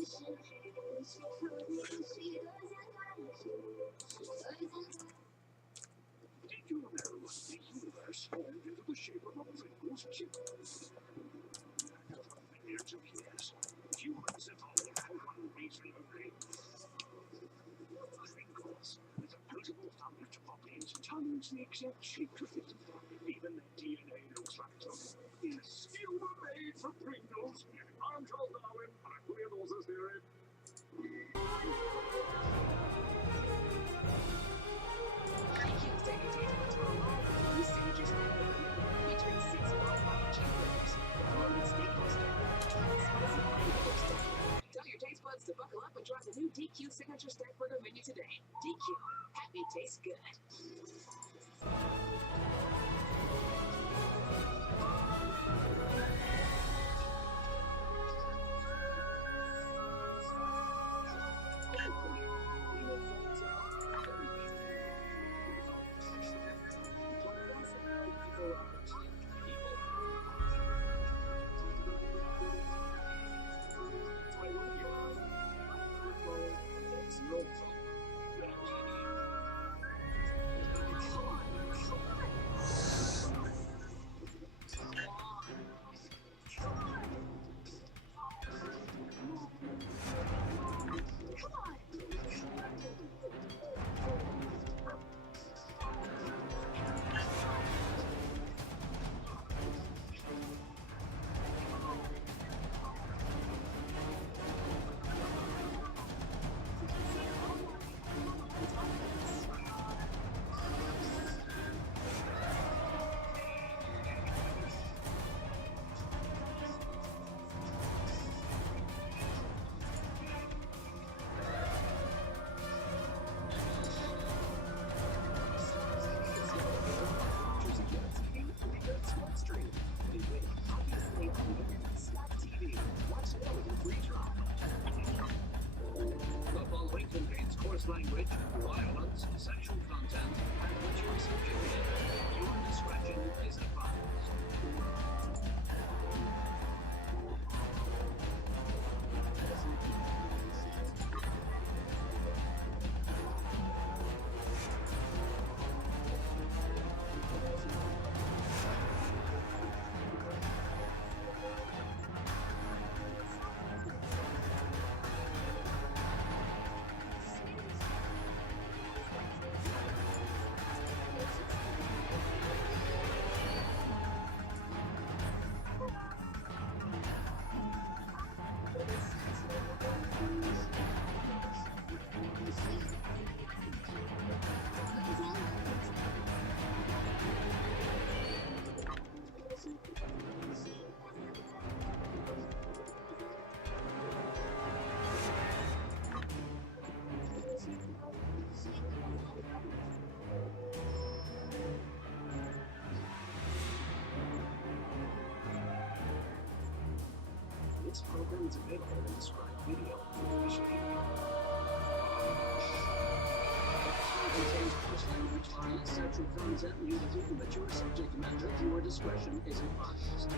Did you know the universe formed into the shape of a Pringles chip? For millions of years, humans evolved for one reason only. Pringles, with a beautiful thumb to pop into tongues the exact shape to fit them. Even their DNA looks like them. Yes, you were made for Pringles. I'm Charles Darwin, I'm William Author's theory. Featuring 6 worldwide cheeseburgers, loaded steakhouse and spicy flavors. Tell your taste buds to buckle up and try the new DQ Signature Stack Burger menu today. DQ, happy tastes good. Language, violence, sexual content, and mature subject matter. Your discretion is advised. This program is available in described video information. Contains coarse language, violence, sexual content, nudity, and mature subject matter. Your discretion is advised.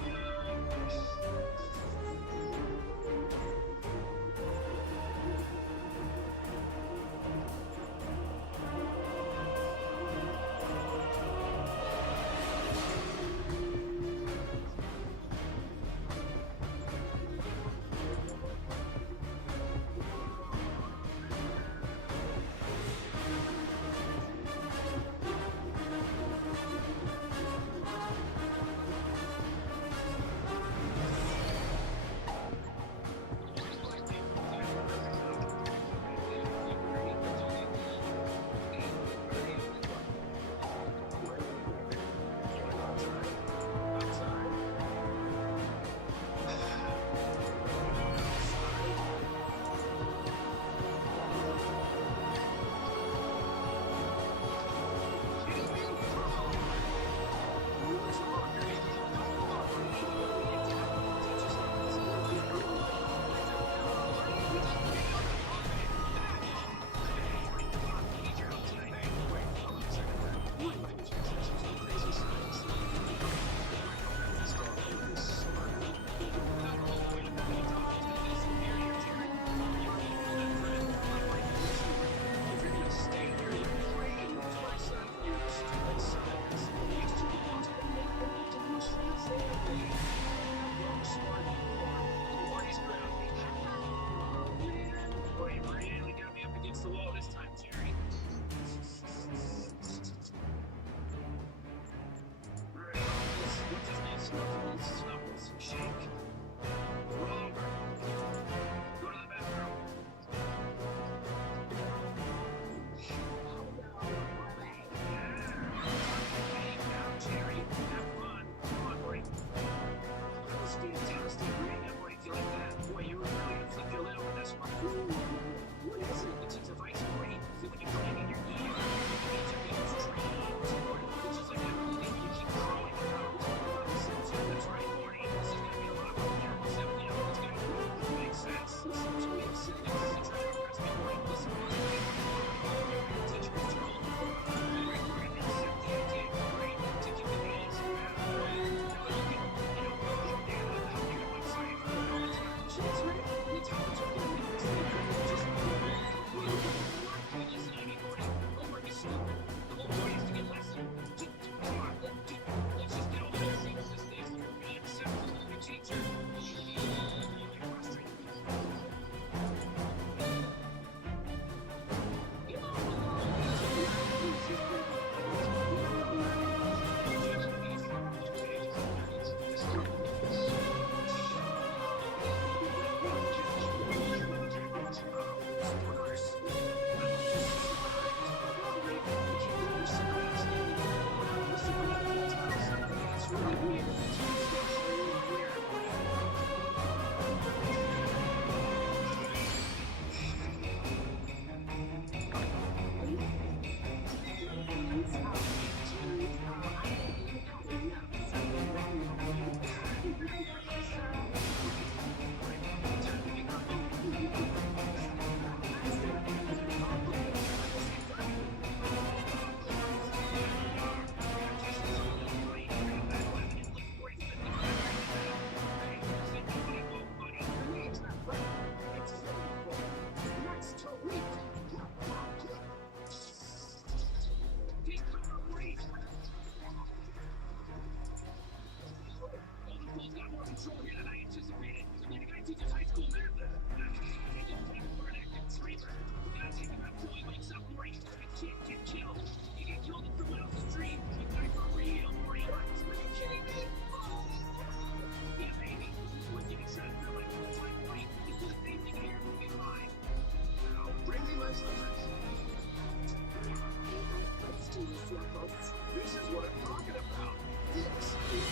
This is what I'm talking about. This is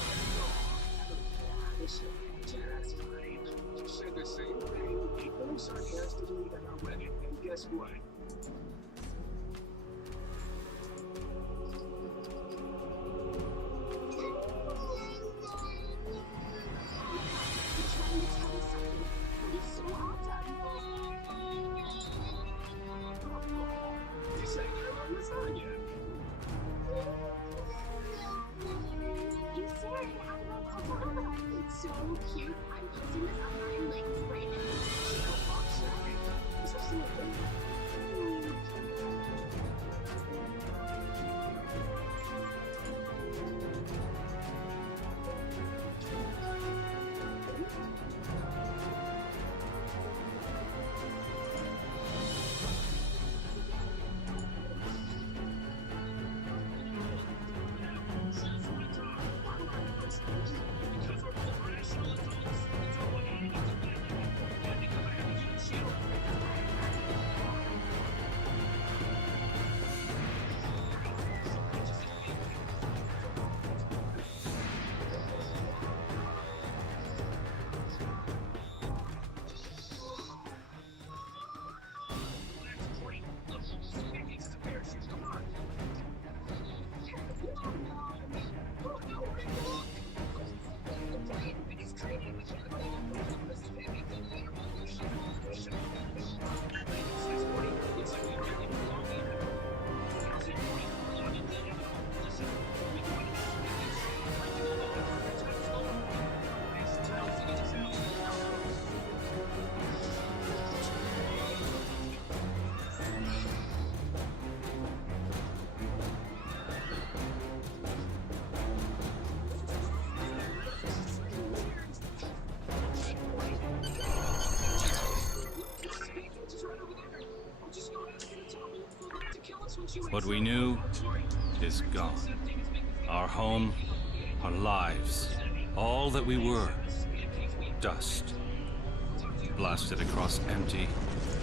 just fine. Said the same thing, equally sarcastically, and I read it. And guess what? You say you're on lasagna. You said it's so cute. I'm using this on my legs right now. What we knew is gone. Our home, our lives, all that we were, dust. Blasted across empty,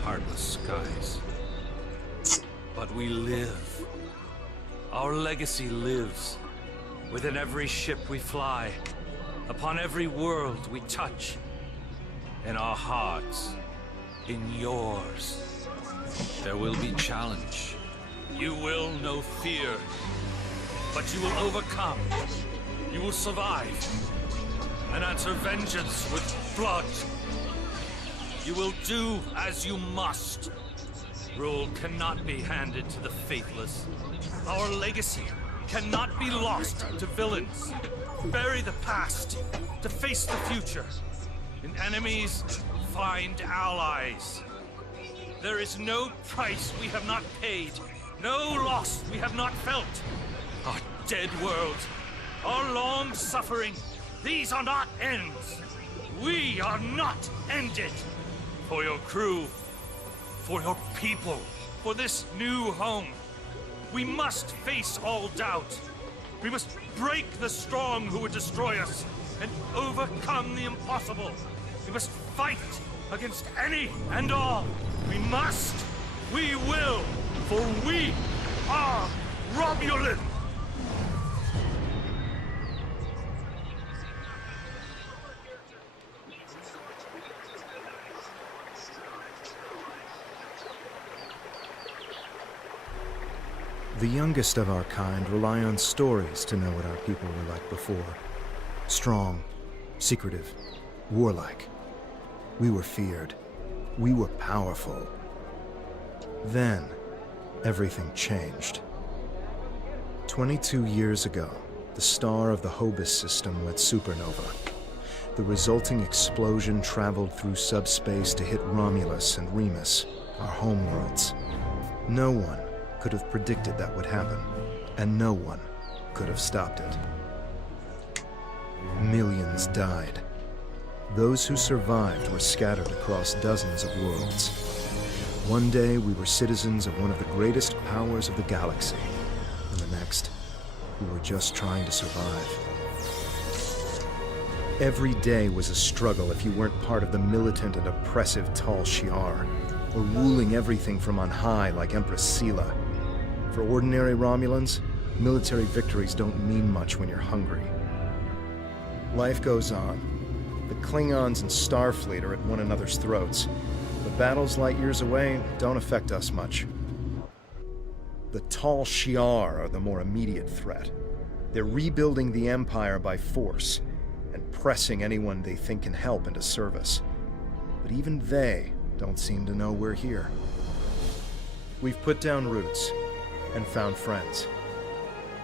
heartless skies. But we live. Our legacy lives. Within every ship we fly, upon every world we touch. In our hearts, in yours. There will be challenge. You will know fear, but you will overcome. You will survive and answer vengeance with blood. You will do as you must. Rule cannot be handed to the faithless. Our legacy cannot be lost to villains. Bury the past to face the future. In enemies, find allies. There is no price we have not paid, no loss we have not felt. Our dead world, our long suffering, these are not ends. We are not ended. For your crew, for your people, for this new home, we must face all doubt. We must break the strong who would destroy us and overcome the impossible. We must fight against any and all. We must, we will, for we are Romulan! The youngest of our kind rely on stories to know what our people were like before. Strong, secretive, warlike. We were feared. We were powerful. Then, everything changed. 22 years ago, the star of the Hobus system went supernova. The resulting explosion traveled through subspace to hit Romulus and Remus, our homeworlds. No one could have predicted that would happen, and no one could have stopped it. Millions died. Those who survived were scattered across dozens of worlds. One day, we were citizens of one of the greatest powers of the galaxy, and the next, we were just trying to survive. Every day was a struggle if you weren't part of the militant and oppressive Tal Shiar, or ruling everything from on high like Empress Sela. For ordinary Romulans, military victories don't mean much when you're hungry. Life goes on. The Klingons and Starfleet are at one another's throats. The battles light years away don't affect us much. The Tal Shiar are the more immediate threat. They're rebuilding the Empire by force, and pressing anyone they think can help into service. But even they don't seem to know we're here. We've put down roots and found friends.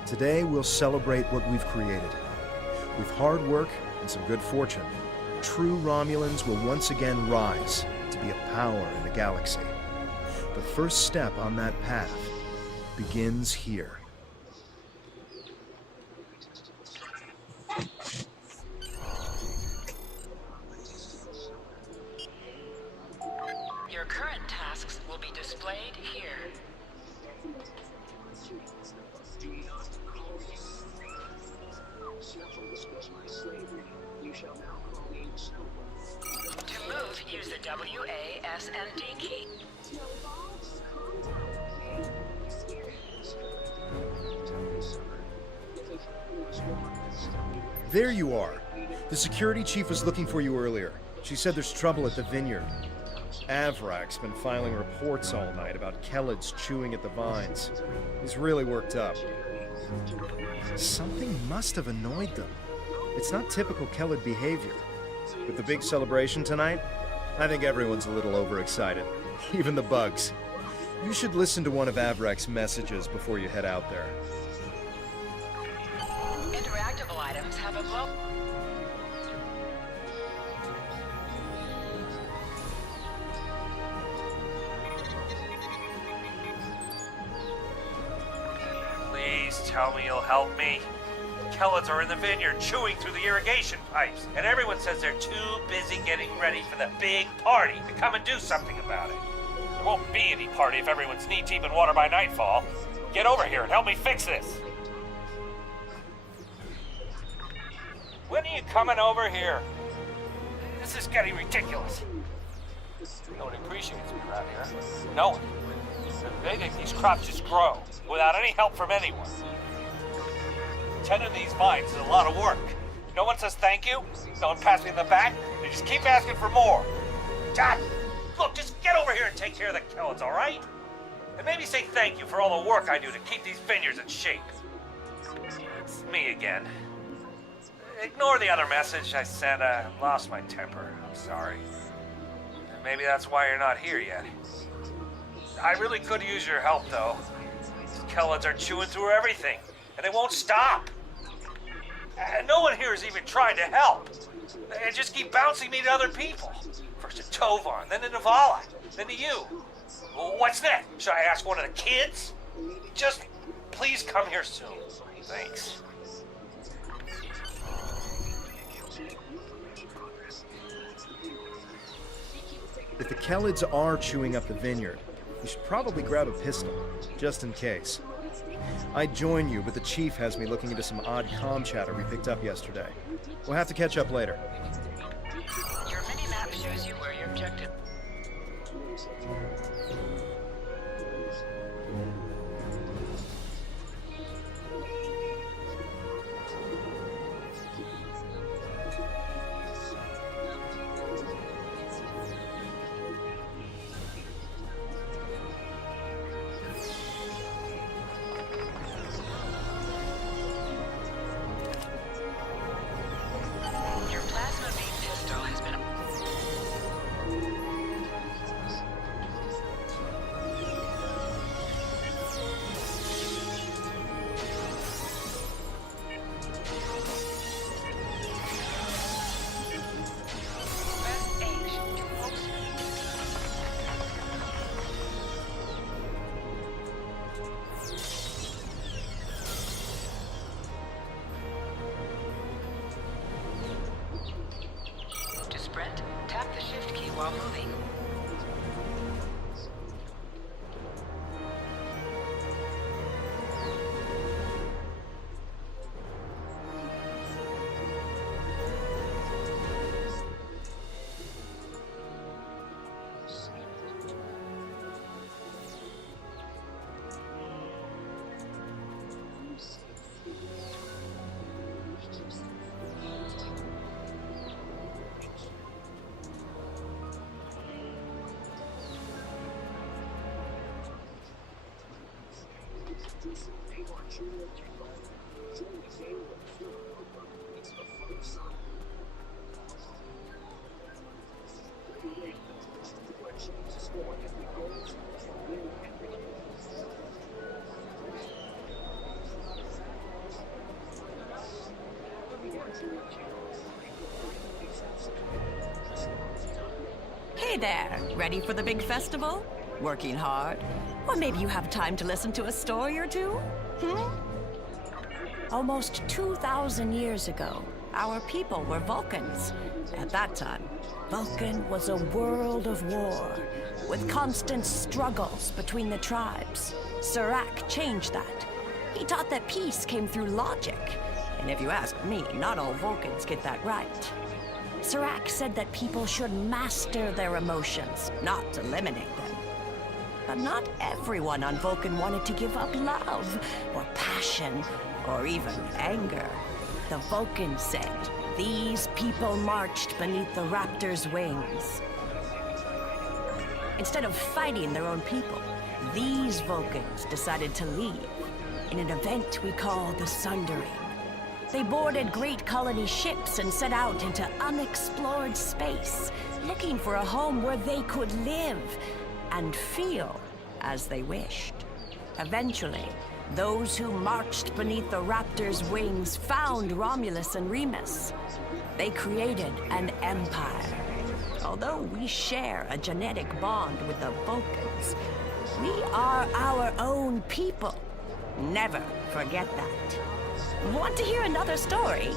Today we'll celebrate what we've created. With hard work and some good fortune, true Romulans will once again rise to be a power in the galaxy. The first step on that path begins here. Your current tasks will be displayed here. To move, use the WASD key. There you are. The security chief was looking for you earlier. She said there's trouble at the vineyard. Avrak's been filing reports all night about Kellids chewing at the vines. He's really worked up. Something must have annoyed them. It's not typical Kellid behavior. With the big celebration tonight, I think everyone's a little overexcited. Even the bugs. You should listen to one of Avrak's messages before you head out there. Interactable items have a glow. Please tell me you'll help me. Kellids are in the vineyard chewing through the irrigation pipes, and everyone says they're too busy getting ready for the big party to come and do something about it. There won't be any party if everyone's knee-deep in water by nightfall. Get over here and help me fix this. When are you coming over here? This is getting ridiculous. No one appreciates me around here. No one. They think these crops just grow without any help from anyone. Tending these vines is a lot of work. No one says thank you. No one pats me in the back. They just keep asking for more. Dad, look, just get over here and take care of the Kellids, all right? And maybe say thank you for all the work I do to keep these vineyards in shape. It's me again. Ignore the other message I sent. I lost my temper. I'm sorry. Maybe that's why you're not here yet. I really could use your help, though. These Kellids are chewing through everything, and they won't stop. And no one here is even trying to help. They just keep bouncing me to other people. First to Tovar, then to Navala, then to you. What's that? Should I ask one of the kids? Just please come here soon. Thanks. If the Kelids are chewing up the vineyard, you should probably grab a pistol, just in case. I'd join you, but the chief has me looking into some odd comm chatter we picked up yesterday. We'll have to catch up later. Your mini-map shows you where your objective... Your plasma beam pistol has been... Press H to post. To sprint, tap the shift key while moving. Hey there, ready for the big festival? Working hard? Or maybe you have time to listen to a story or two? Almost 2,000 years ago, our people were Vulcans. At that time, Vulcan was a world of war, with constant struggles between the tribes. Serac changed that. He taught that peace came through logic. And if you ask me, not all Vulcans get that right. Serac said that people should master their emotions, not eliminate them. But not everyone on Vulcan wanted to give up love, or passion, or even anger. The Vulcans said these people marched beneath the Raptor's wings. Instead of fighting their own people, these Vulcans decided to leave in an event we call the Sundering. They boarded great colony ships and set out into unexplored space, looking for a home where they could live and feel as they wished. Eventually, those who marched beneath the Raptor's wings found Romulus and Remus. They created an empire. Although we share a genetic bond with the Vulcans, we are our own people. Never forget that. Want to hear another story?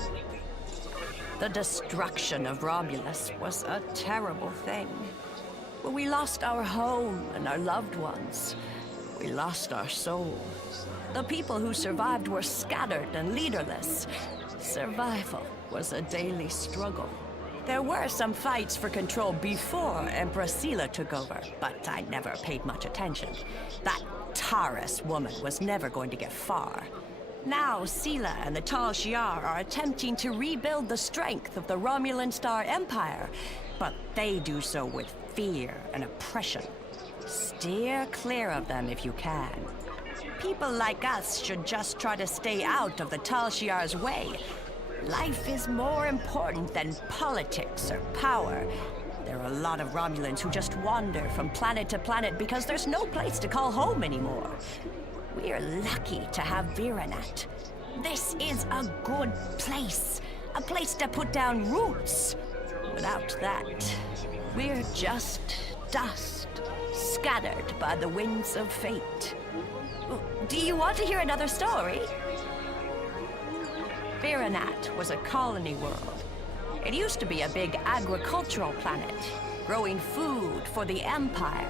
The destruction of Romulus was a terrible thing. We lost our home and our loved ones. We lost our soul. The people who survived were scattered and leaderless. Survival was a daily struggle. There were some fights for control before Empress Sela took over, but I never paid much attention. That Taurus woman was never going to get far. Now, Sela and the Tal Shiar are attempting to rebuild the strength of the Romulan Star Empire, but they do so with fear and oppression. Steer clear of them if you can. People like us should just try to stay out of the Tal Shiar's way. Life is more important than politics or power. There are a lot of Romulans who just wander from planet to planet because there's no place to call home anymore. We're lucky to have Viranat. This is a good place. A place to put down roots. Without that, We're just dust, scattered by the winds of fate. Do you want to hear another story? Viranat was a colony world. It used to be a big agricultural planet, growing food for the Empire.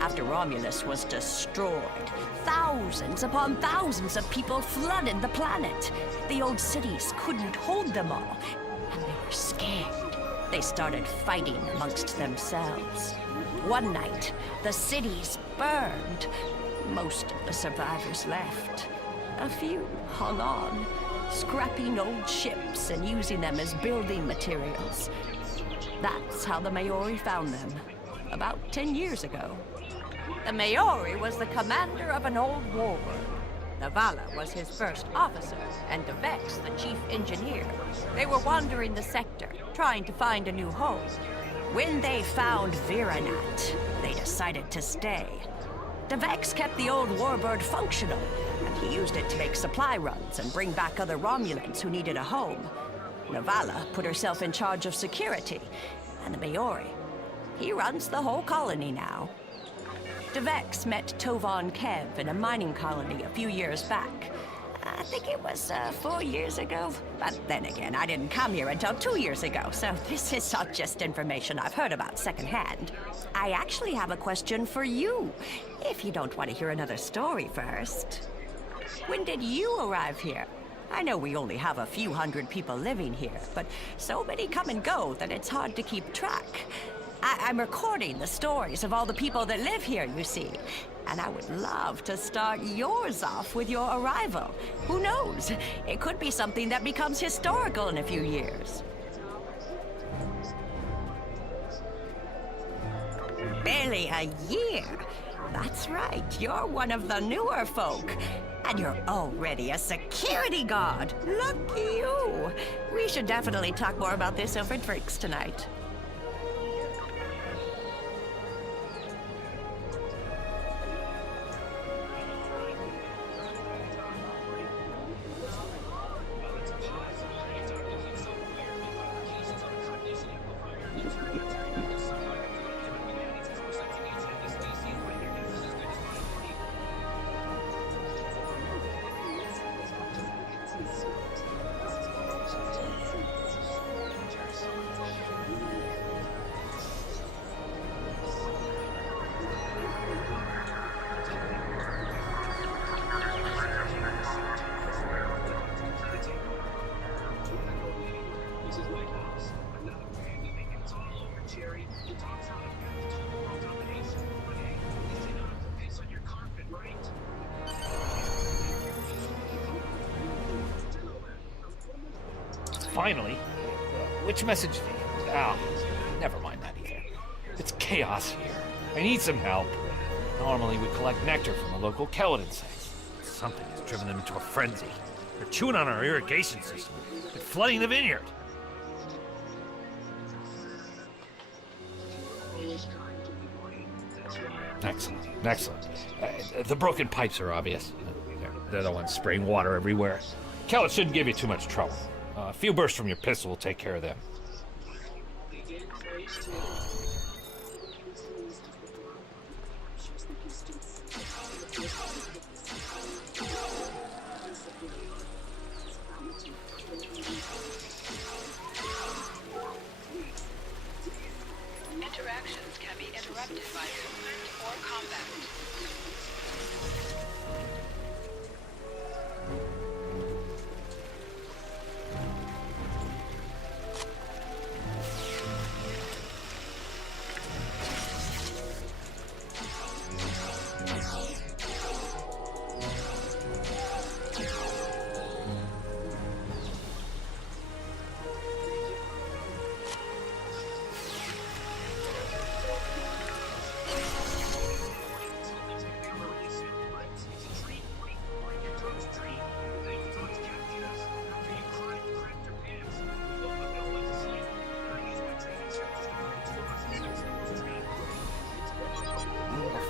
After Romulus was destroyed, thousands upon thousands of people flooded the planet. The old cities couldn't hold them all, and they were scared. They started fighting amongst themselves. One night, the cities burned. Most of the survivors left. A few hung on, scrapping old ships and using them as building materials. That's how the Maori found them, about 10 years ago. The Maori was the commander of an old warlord. Navala was his first officer, and Devex the chief engineer. They were wandering the sector, trying to find a new home. When they found Viranat, they decided to stay. Devex kept the old warbird functional, and he used it to make supply runs and bring back other Romulans who needed a home. Navala put herself in charge of security, and the Maori. He runs the whole colony now. Devex met Tovan Kev in a mining colony a few years back. I think it was 4 years ago. But then again, I didn't come here until 2 years ago, so this is not just information I've heard about secondhand. I actually have a question for you, if you don't want to hear another story first. When did you arrive here? I know we only have a few hundred people living here, but so many come and go that it's hard to keep track. I'm recording the stories of all the people that live here, you see. And I would love to start yours off with your arrival. Who knows? It could be something that becomes historical in a few years. Barely a year. That's right, you're one of the newer folk. And you're already a security guard. Lucky you. We should definitely talk more about this over drinks tonight. Finally? Which message? Oh, never mind that either. It's chaos here. I need some help. Normally we collect nectar from the local Keladin sites. Something has driven them into a frenzy. They're chewing on our irrigation system and flooding the vineyard. Excellent, excellent. The broken pipes are obvious. They're the ones spraying water everywhere. Kellett shouldn't give you too much trouble. A few bursts from your pistol will take care of them. Interactions can be interrupted by movement or combat.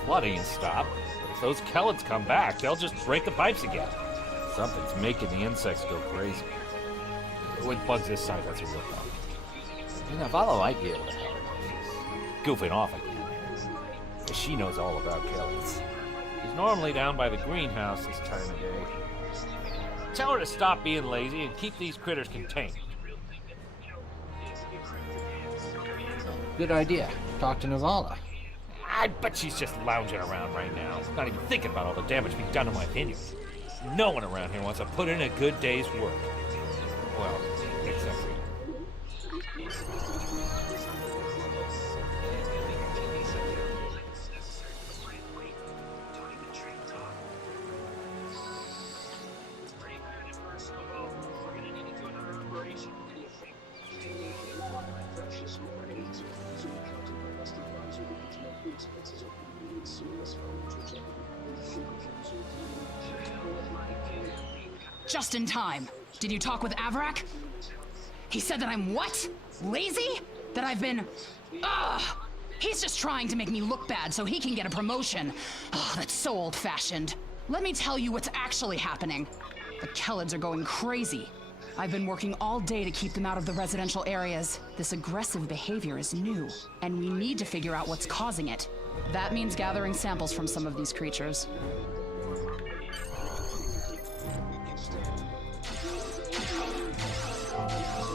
Flooding stop, but if those Kellets come back, they'll just break the pipes again. Something's making the insects go crazy. With bugs this size, that's a real problem. Navala might be able to help. goofing off again. She knows all about Kelly's. She's normally down by the greenhouse this time of day. Tell her to stop being lazy and keep these critters contained. Good idea. Talk to Navala. I bet she's just lounging around right now, not even thinking about all the damage being done to my vineyard. No one around here wants to put in a good day's work. Well, except for you. Just in time. Did you talk with Avrak? He said that I'm what? Lazy? That I've been... Ugh! He's just trying to make me look bad so he can get a promotion. Oh, that's so old-fashioned. Let me tell you what's actually happening. The Kellids are going crazy. I've been working all day to keep them out of the residential areas. This aggressive behavior is new, and we need to figure out what's causing it. That means gathering samples from some of these creatures.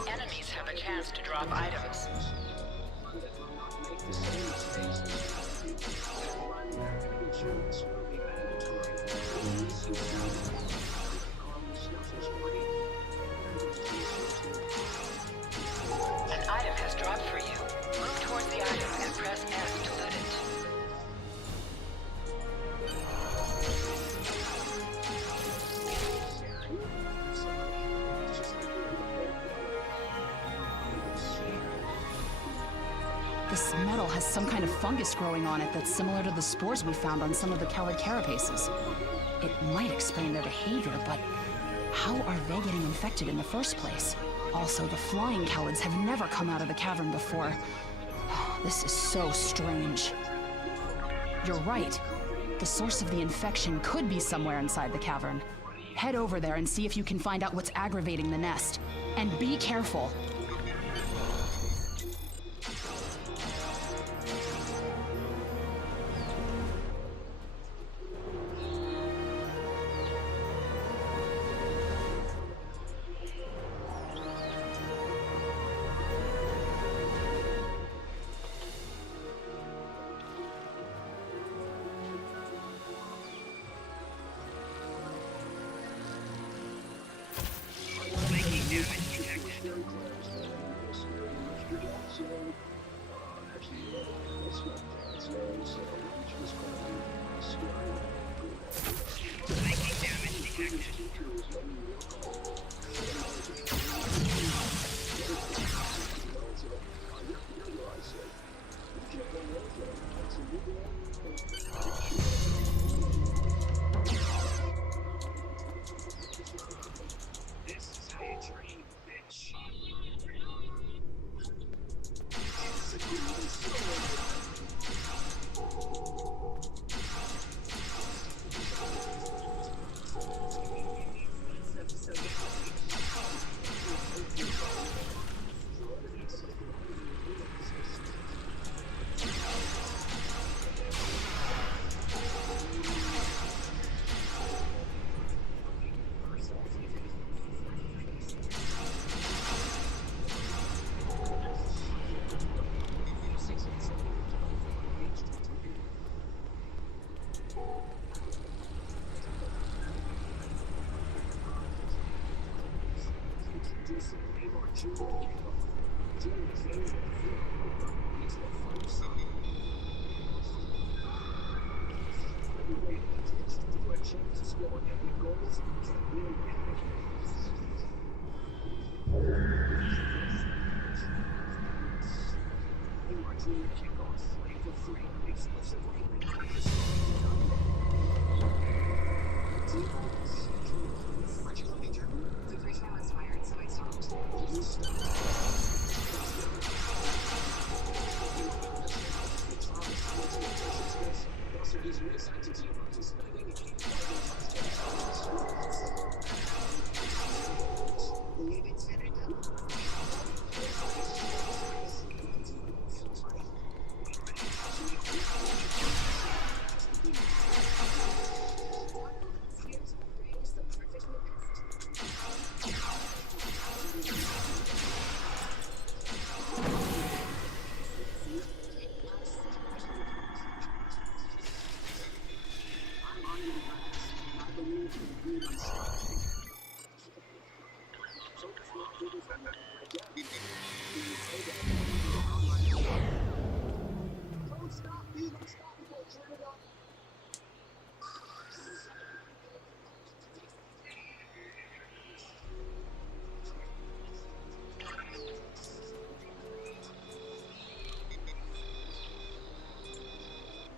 Enemies have a chance to drop items. An item has dropped for you. Move towards the item and press F to loot it. This metal has some kind of fungus growing on it that's similar to the spores we found on some of the Kellid carapaces. It might explain their behavior, but how are they getting infected in the first place? Also, the flying Kellids have never come out of the cavern before. This is so strange. You're right. The source of the infection could be somewhere inside the cavern. Head over there and see if you can find out what's aggravating the nest. And be careful.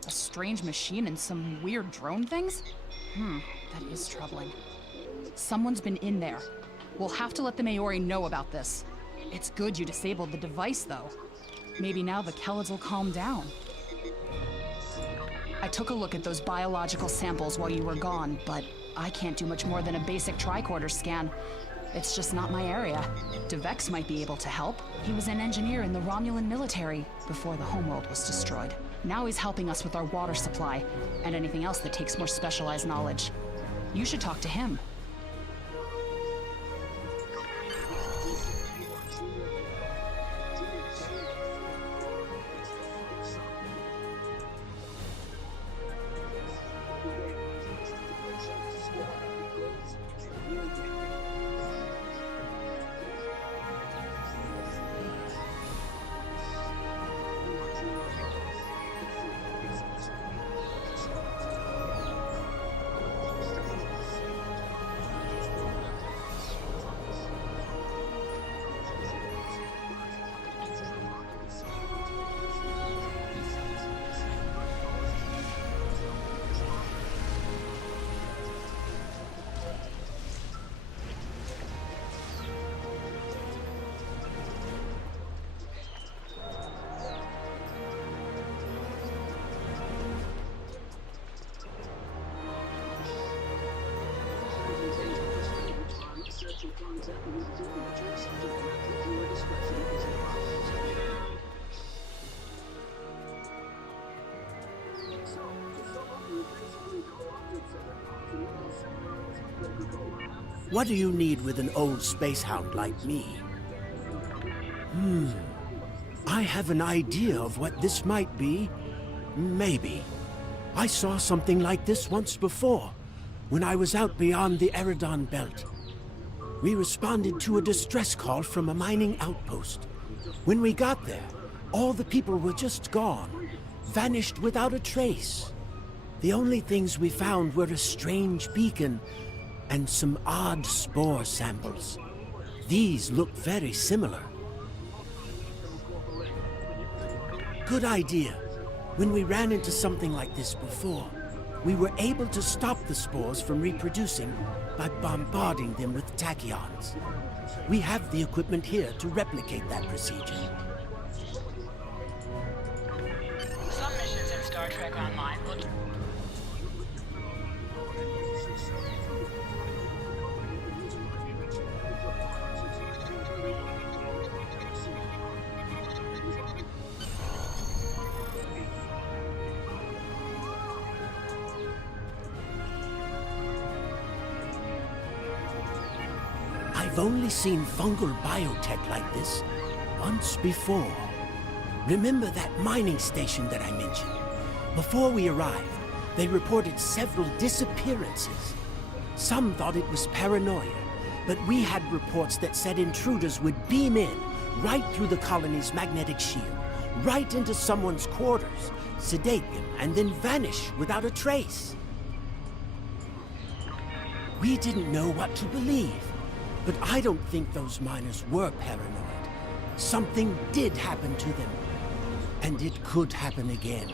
A strange machine and some weird drone things? That is troubling. Someone's been in there. We'll have to let the Maori know about this. It's good you disabled the device, though. Maybe now the Kelids will calm down. I took a look at those biological samples while you were gone, but I can't do much more than a basic tricorder scan. It's just not my area. Devex might be able to help. He was an engineer in the Romulan military before the homeworld was destroyed. Now he's helping us with our water supply and anything else that takes more specialized knowledge. You should talk to him. What do you need with an old spacehound like me? I have an idea of what this might be. Maybe. I saw something like this once before, when I was out beyond the Eridon Belt. We responded to a distress call from a mining outpost. When we got there, all the people were just gone, vanished without a trace. The only things we found were a strange beacon and some odd spore samples. These look very similar. Good idea. When we ran into something like this before, we were able to stop the spores from reproducing by bombarding them with tachyons. We have the equipment here to replicate that procedure. Some missions in Star Trek Online will... I've only seen fungal biotech like this once before. Remember that mining station that I mentioned? Before we arrived, they reported several disappearances. Some thought it was paranoia, but we had reports that said intruders would beam in right through the colony's magnetic shield, right into someone's quarters, sedate them, and then vanish without a trace. We didn't know what to believe. But I don't think those miners were paranoid. Something did happen to them. And it could happen again.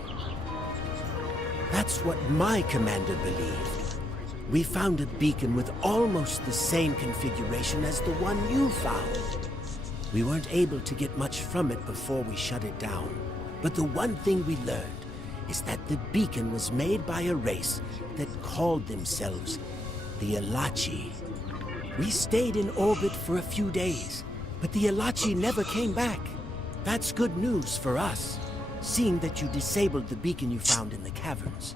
That's what my commander believed. We found a beacon with almost the same configuration as the one you found. We weren't able to get much from it before we shut it down. But the one thing we learned is that the beacon was made by a race that called themselves the Elachi. We stayed in orbit for a few days, but the Elachi never came back. That's good news for us, seeing that you disabled the beacon you found in the caverns.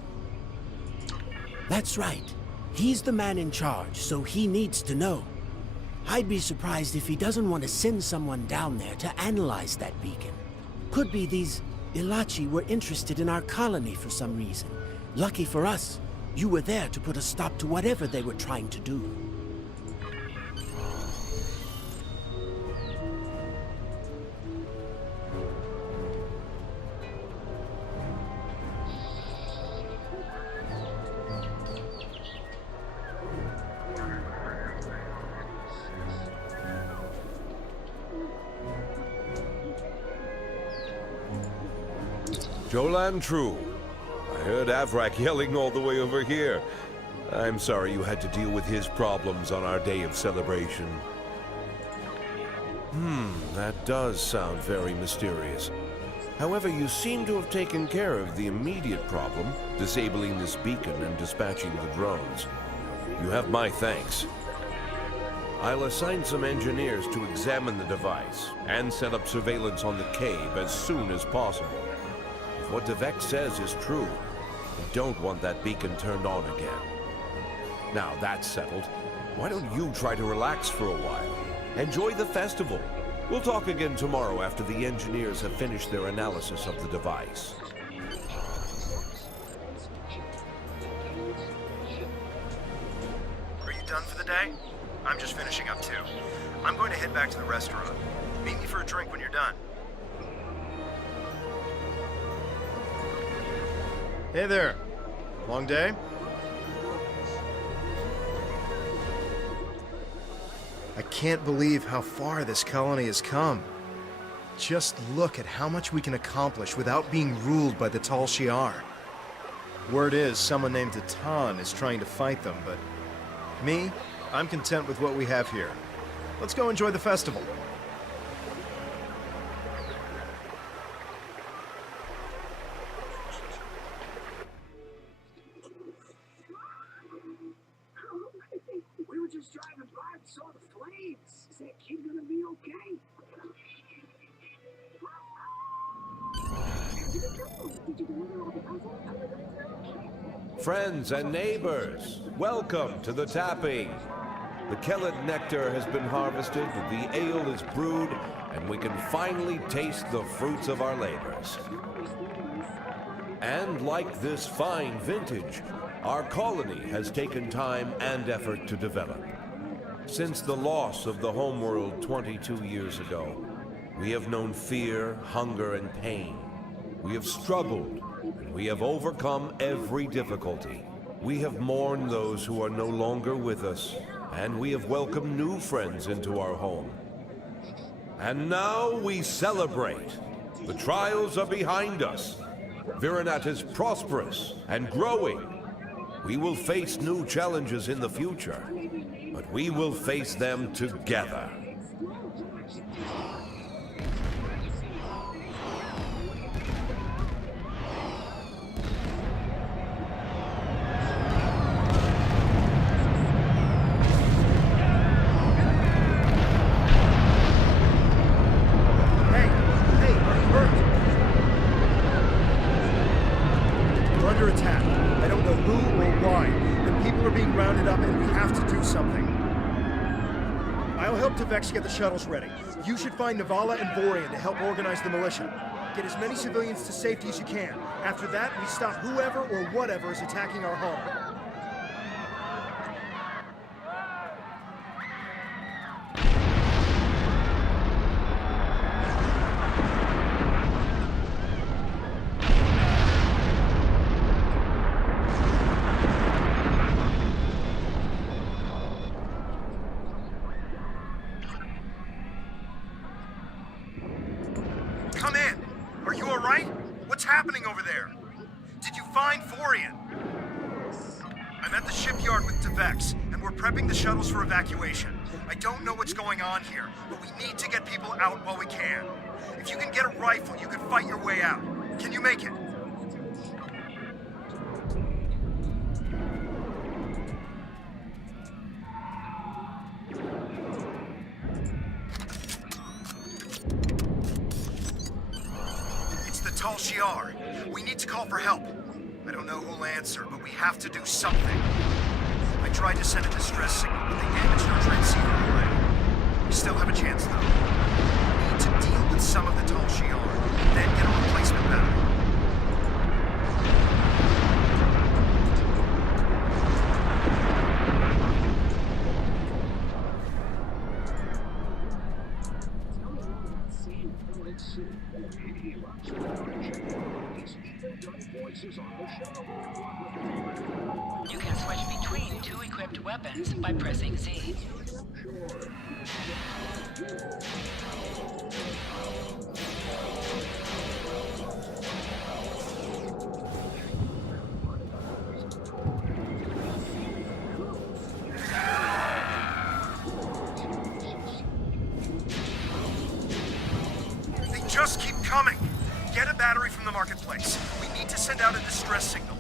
That's right. He's the man in charge, so he needs to know. I'd be surprised if he doesn't want to send someone down there to analyze that beacon. Could be these Elachi were interested in our colony for some reason. Lucky for us, you were there to put a stop to whatever they were trying to do. Jolan True, heard Avrak yelling all the way over here. I'm sorry you had to deal with his problems on our day of celebration. That does sound very mysterious. However, you seem to have taken care of the immediate problem, disabling this beacon and dispatching the drones. You have my thanks. I'll assign some engineers to examine the device and set up surveillance on the cave as soon as possible. If what Devek says is true, we don't want that beacon turned on again. Now that's settled, why don't you try to relax for a while? Enjoy the festival. We'll talk again tomorrow after the engineers have finished their analysis of the device. Are you done for the day? I'm just finishing up too. I'm going to head back to the restaurant. Meet me for a drink when you're done. Hey there. Long day? I can't believe how far this colony has come. Just look at how much we can accomplish without being ruled by the Tal Shiar. Word is, someone named Tatan is trying to fight them, but me, I'm content with what we have here. Let's go enjoy the festival. We were just driving by and saw the flames. Is that kid gonna be okay? Friends and neighbors, welcome to the tapping. The Kellet nectar has been harvested, the ale is brewed, and we can finally taste the fruits of our labors. And like this fine vintage, our colony has taken time and effort to develop. Since the loss of the homeworld 22 years ago, we have known fear, hunger, and pain. We have struggled, and we have overcome every difficulty. We have mourned those who are no longer with us, and we have welcomed new friends into our home. And now we celebrate. The trials are behind us. Virinat is prosperous and growing. We will face new challenges in the future, but we will face them together. Devek, get the shuttles ready. You should find Navala and Vorian to help organize the militia. Get as many civilians to safety as you can. After that, we stop whoever or whatever is attacking our home. Come in! Are you alright? What's happening over there? Did you find Vorian? I'm at the shipyard with Devex, and we're prepping the shuttles for evacuation. I don't know what's going on here, but we need to get people out while we can. If you can get a rifle, you can fight your way out. Can you make it? Tal Shiar. We need to call for help. I don't know who'll answer, but we have to do something. I tried to send a distress signal, but they damaged our transceiver array. We still have a chance, though. We need to deal with some of the Tal Shiar, and then get a replacement battery. You can switch between two equipped weapons by pressing Z. send out a distress signal.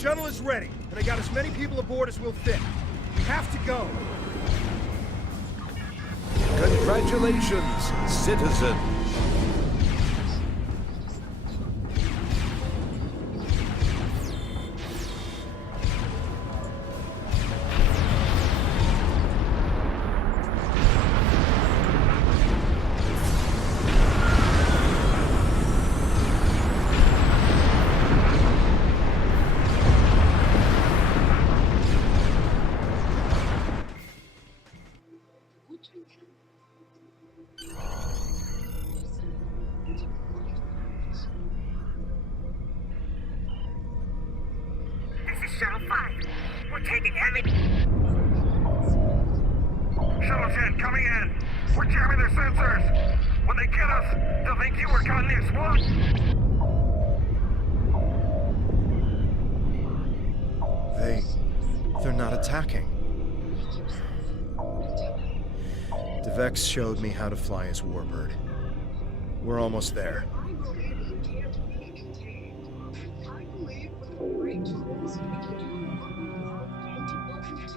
Shuttle is ready, and I got as many people aboard as will fit. We have to go. Congratulations, citizen. Shuttle 5. We're taking heavy... Shuttle 10 coming in. We're jamming their sensors. When they get us, they'll think you work on this, what? They're not attacking. Vex showed me how to fly his warbird. We're almost there. I believe you can't be contained. I believe with the right tools, we can turn homeworld into what we do.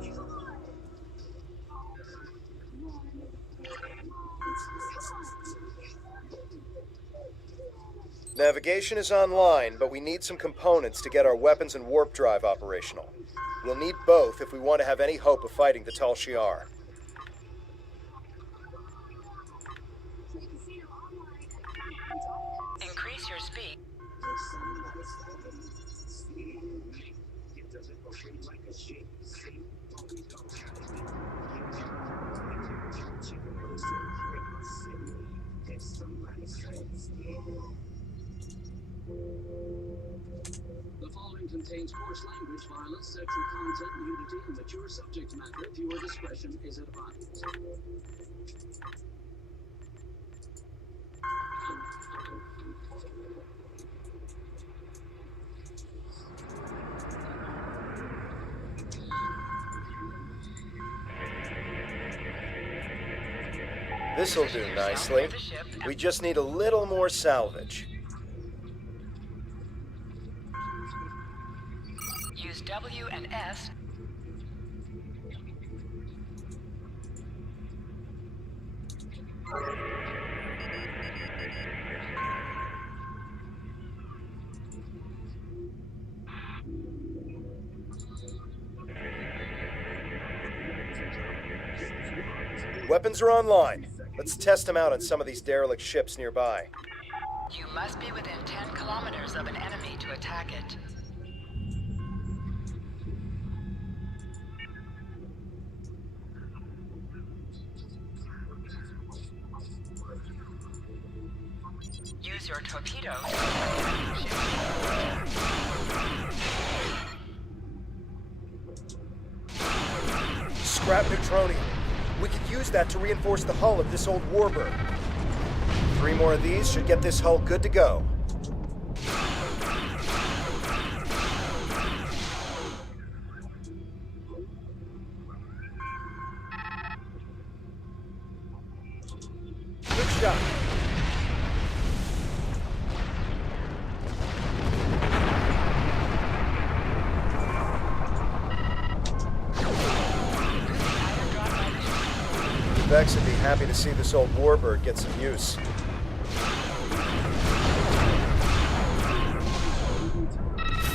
Be positive. Navigation is online, but we need some components to get our weapons and warp drive operational. We'll need both if we want to have any hope of fighting the Tal Shiar. Increase your speed. It doesn't behave like a sheep. The following contains coarse language, violence, sexual content, nudity, and mature subject matter. Viewer discretion is advised. This'll do nicely. We just need a little more salvage. Use W and S. Weapons are online. Let's test them out on some of these derelict ships nearby. You must be within 10 kilometers of an enemy to attack it. Use your torpedoes. Scrap neutronium. We could use that to reinforce the hull of this old warbird. 3 more of these should get this hull good to go. Good shot. Vex would be happy to see this old warbird get some use.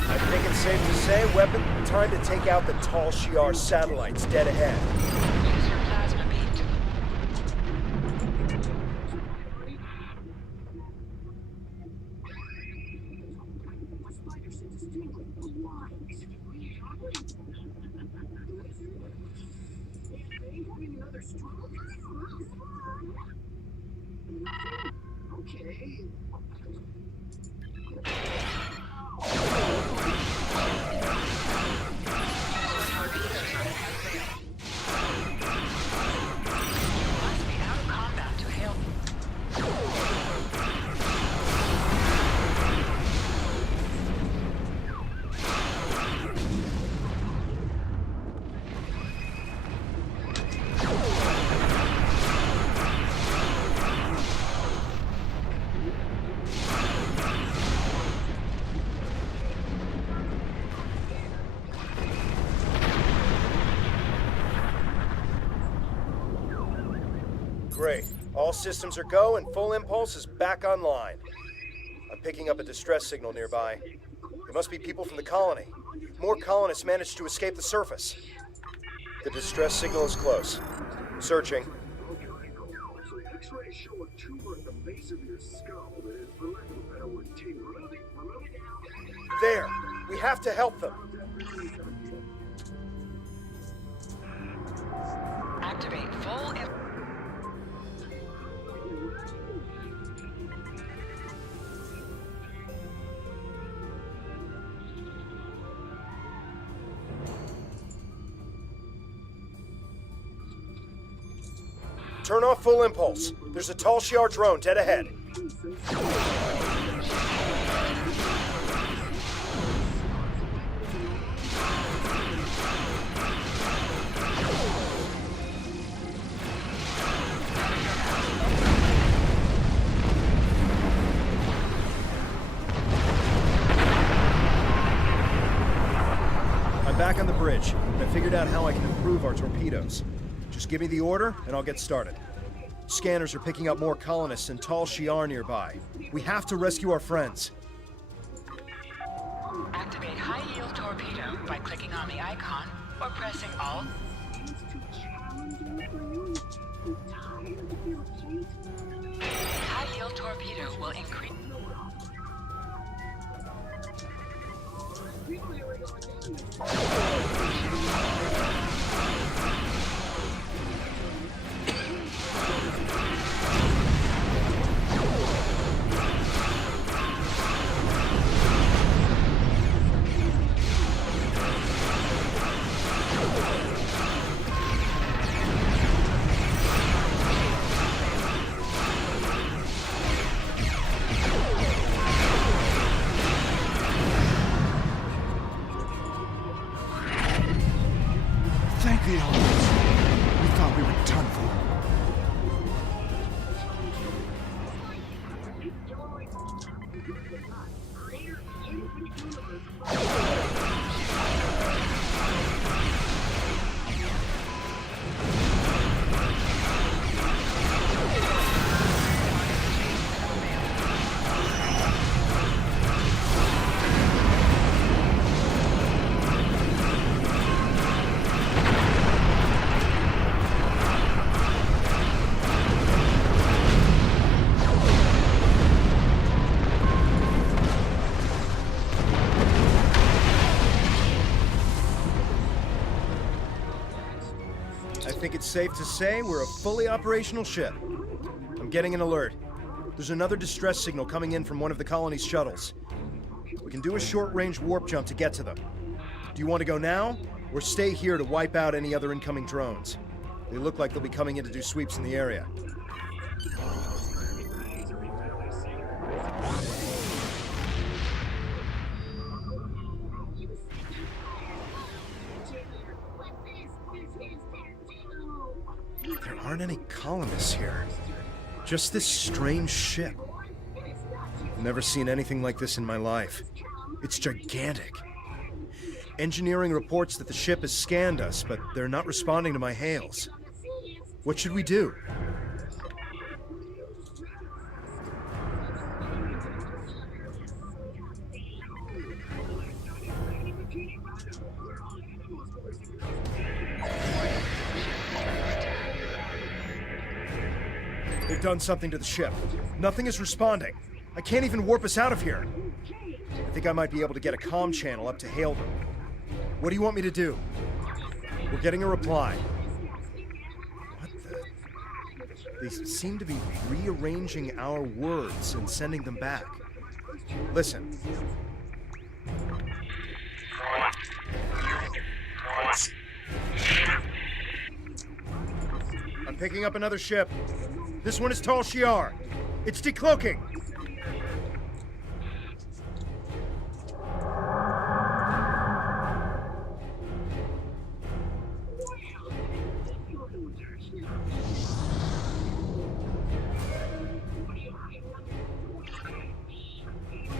I think it's safe to say, weapon, time to take out the Tal Shiar satellites dead ahead. Use your plasma beam. Okay. Must be out of combat to hail. Great. All systems are go and full impulse is back online. I'm picking up a distress signal nearby. There must be people from the colony. More colonists managed to escape the surface. The distress signal is close. Searching. Okay, cool. So X-rays show a tumor at the base of your skull that is, for lack of a better word, tingling. We're moving now. There! We have to help them! Activate full. Turn off full impulse. There's a Tal Shiar drone dead ahead. I'm back on the bridge. I figured out how I can improve our torpedoes. Just give me the order, and I'll get started. Scanners are picking up more colonists in Tal Shiar nearby. We have to rescue our friends. Activate high-yield torpedo by clicking on the icon or pressing Alt. High-yield torpedo will increase. Thank the elements. We thought we were done for. I think it's safe to say we're a fully operational ship. I'm getting an alert. There's another distress signal coming in from one of the colony's shuttles. We can do a short-range warp jump to get to them. Do you want to go now, or stay here to wipe out any other incoming drones? They look like they'll be coming in to do sweeps in the area. There aren't any colonists here. Just this strange ship. I've never seen anything like this in my life. It's gigantic. Engineering reports that the ship has scanned us, but they're not responding to my hails. What should we do? They've done something to the ship. Nothing is responding. I can't even warp us out of here. I think I might be able to get a comm channel up to hail them. What do you want me to do? We're getting a reply. What the? They seem to be rearranging our words and sending them back. Listen. I'm picking up another ship. This one is Tal Shiar. It's decloaking.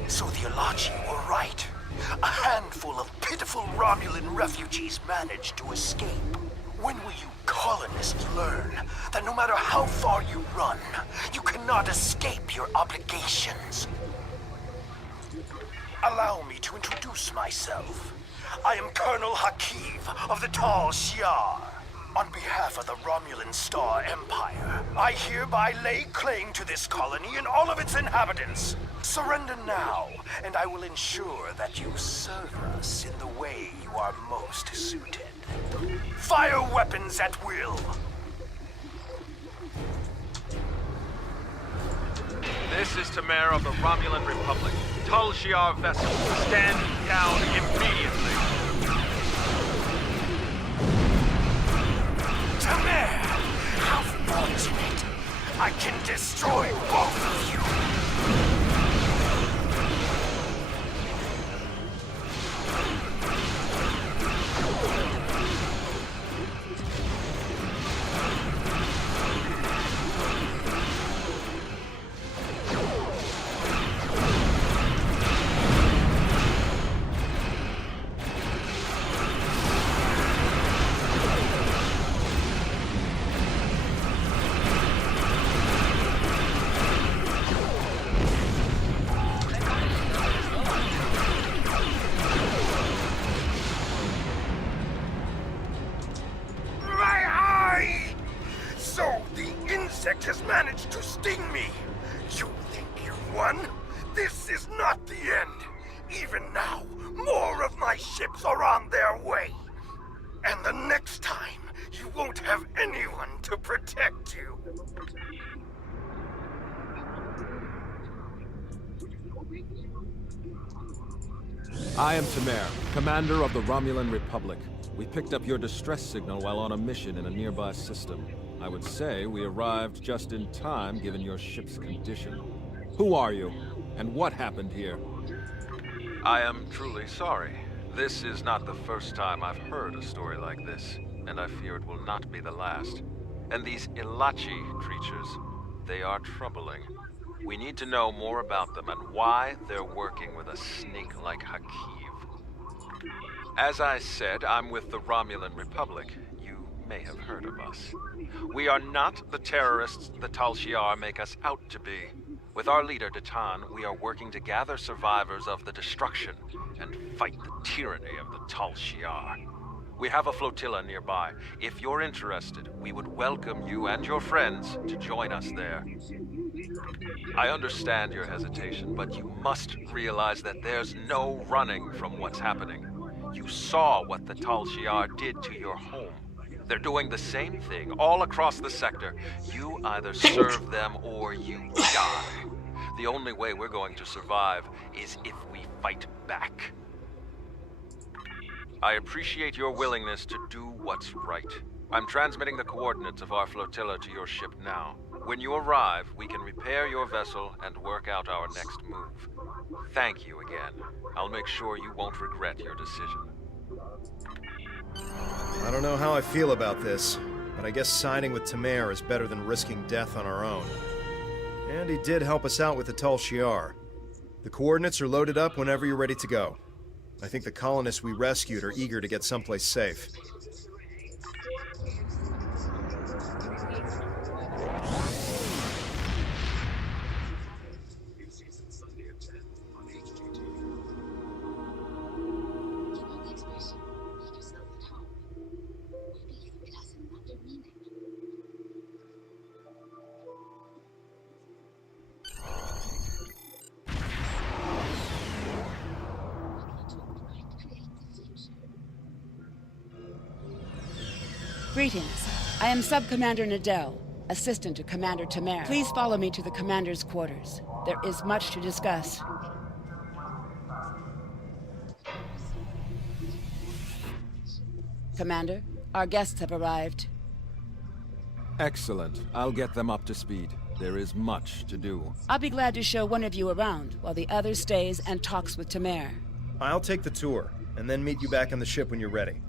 So the Alachi were right. A handful of pitiful Romulan refugees managed to escape. When will you colonists learn that no matter how far you run, you cannot escape your obligations? Allow me to introduce myself. I am Colonel Hakiv of the Tal Shiar. On behalf of the Romulan Star Empire, I hereby lay claim to this colony and all of its inhabitants. Surrender now, and I will ensure that you serve us in the way you are most suited. Fire weapons at will! This is Tamara of the Romulan Republic. Tal Shiar vessel, stand down immediately. Tamara! How fortunate! ships are on their way. And the next time, you won't have anyone to protect you. I am Tamer, commander of the Romulan Republic. We picked up your distress signal while on a mission in a nearby system. I would say we arrived just in time given your ship's condition. Who are you? And what happened here? I am truly sorry. This is not the first time I've heard a story like this, and I fear it will not be the last. And these Ilachi creatures, they are troubling. We need to know more about them and why they're working with a snake like Hakiv. As I said, I'm with the Romulan Republic. You may have heard of us. We are not the terrorists the Tal Shiar make us out to be. With our leader, Datan, we are working to gather survivors of the destruction and fight the tyranny of the Tal Shiar. We have a flotilla nearby. If you're interested, we would welcome you and your friends to join us there. I understand your hesitation, but you must realize that there's no running from what's happening. You saw what the Tal Shiar did to your home. They're doing the same thing all across the sector. You either serve them or you die. The only way we're going to survive is if we fight back. I appreciate your willingness to do what's right. I'm transmitting the coordinates of our flotilla to your ship now. When you arrive, we can repair your vessel and work out our next move. Thank you again. I'll make sure you won't regret your decision. I don't know how I feel about this, but I guess siding with Tamer is better than risking death on our own. And he did help us out with the Tal Shiar. The coordinates are loaded up whenever you're ready to go. I think the colonists we rescued are eager to get someplace safe. Greetings. I am Sub-Commander Nadell, assistant to Commander Tamer. Please follow me to the Commander's quarters. There is much to discuss. Commander, our guests have arrived. Excellent. I'll get them up to speed. There is much to do. I'll be glad to show one of you around, while the other stays and talks with Tamer. I'll take the tour, and then meet you back on the ship when you're ready.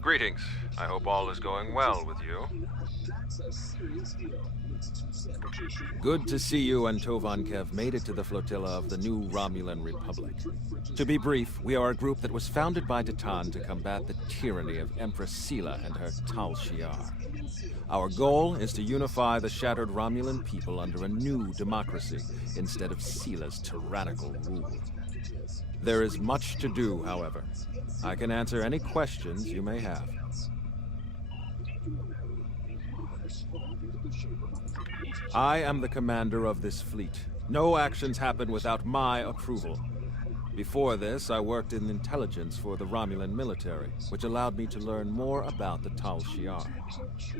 Greetings. I hope all is going well with you. Good to see you and Tovankev made it to the flotilla of the new Romulan Republic. To be brief, we are a group that was founded by Datan to combat the tyranny of Empress Sela and her Tal Shiar. Our goal is to unify the shattered Romulan people under a new democracy instead of Sela's tyrannical rule. There is much to do, however. I can answer any questions you may have. I am the commander of this fleet. No actions happen without my approval. Before this, I worked in intelligence for the Romulan military, which allowed me to learn more about the Tal Shiar.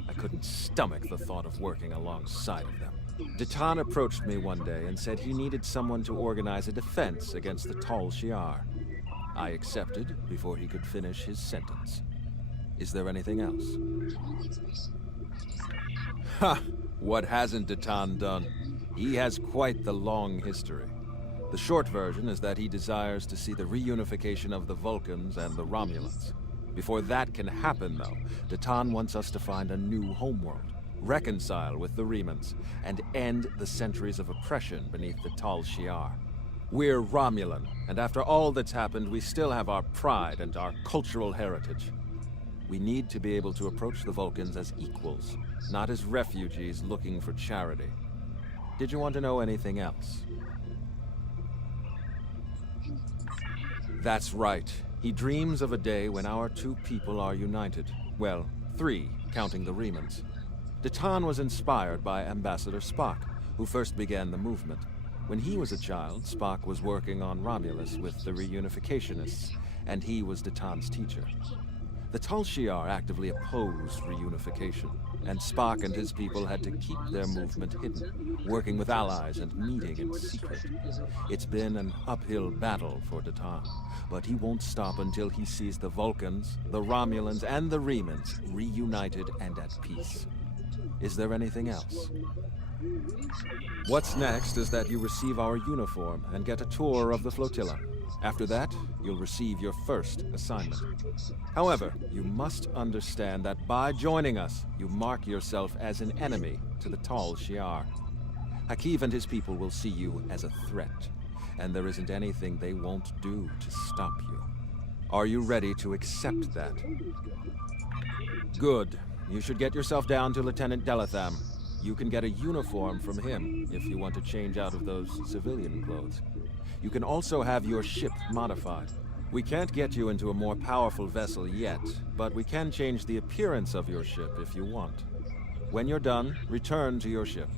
I couldn't stomach the thought of working alongside of them. Datan approached me one day and said he needed someone to organize a defense against the Tal Shiar. I accepted before he could finish his sentence. Is there anything else? Ha! What hasn't Datan done? He has quite the long history. The short version is that he desires to see the reunification of the Vulcans and the Romulans. Before that can happen, though, Datan wants us to find a new homeworld, reconcile with the Remans, and end the centuries of oppression beneath the Tal Shiar. We're Romulan, and after all that's happened, we still have our pride and our cultural heritage. We need to be able to approach the Vulcans as equals, not as refugees looking for charity. Did you want to know anything else? That's right. He dreams of a day when our two people are united. Well, 3, counting the Remans. Detan was inspired by Ambassador Spock, who first began the movement. When he was a child, Spock was working on Romulus with the reunificationists, and he was Detan's teacher. The Tal Shiar actively opposed reunification, and Spock and his people had to keep their movement hidden, working with allies and meeting in secret. It's been an uphill battle for Detan, but he won't stop until he sees the Vulcans, the Romulans, and the Remans reunited and at peace. Is there anything else? What's next is that you receive our uniform and get a tour of the flotilla. After that, you'll receive your first assignment. However, you must understand that by joining us, you mark yourself as an enemy to the Tal Shiar. Hakiv and his people will see you as a threat, and there isn't anything they won't do to stop you. Are you ready to accept that? Good. You should get yourself down to Lieutenant Delatham. You can get a uniform from him if you want to change out of those civilian clothes. You can also have your ship modified. We can't get you into a more powerful vessel yet, but we can change the appearance of your ship if you want. When you're done, return to your ship.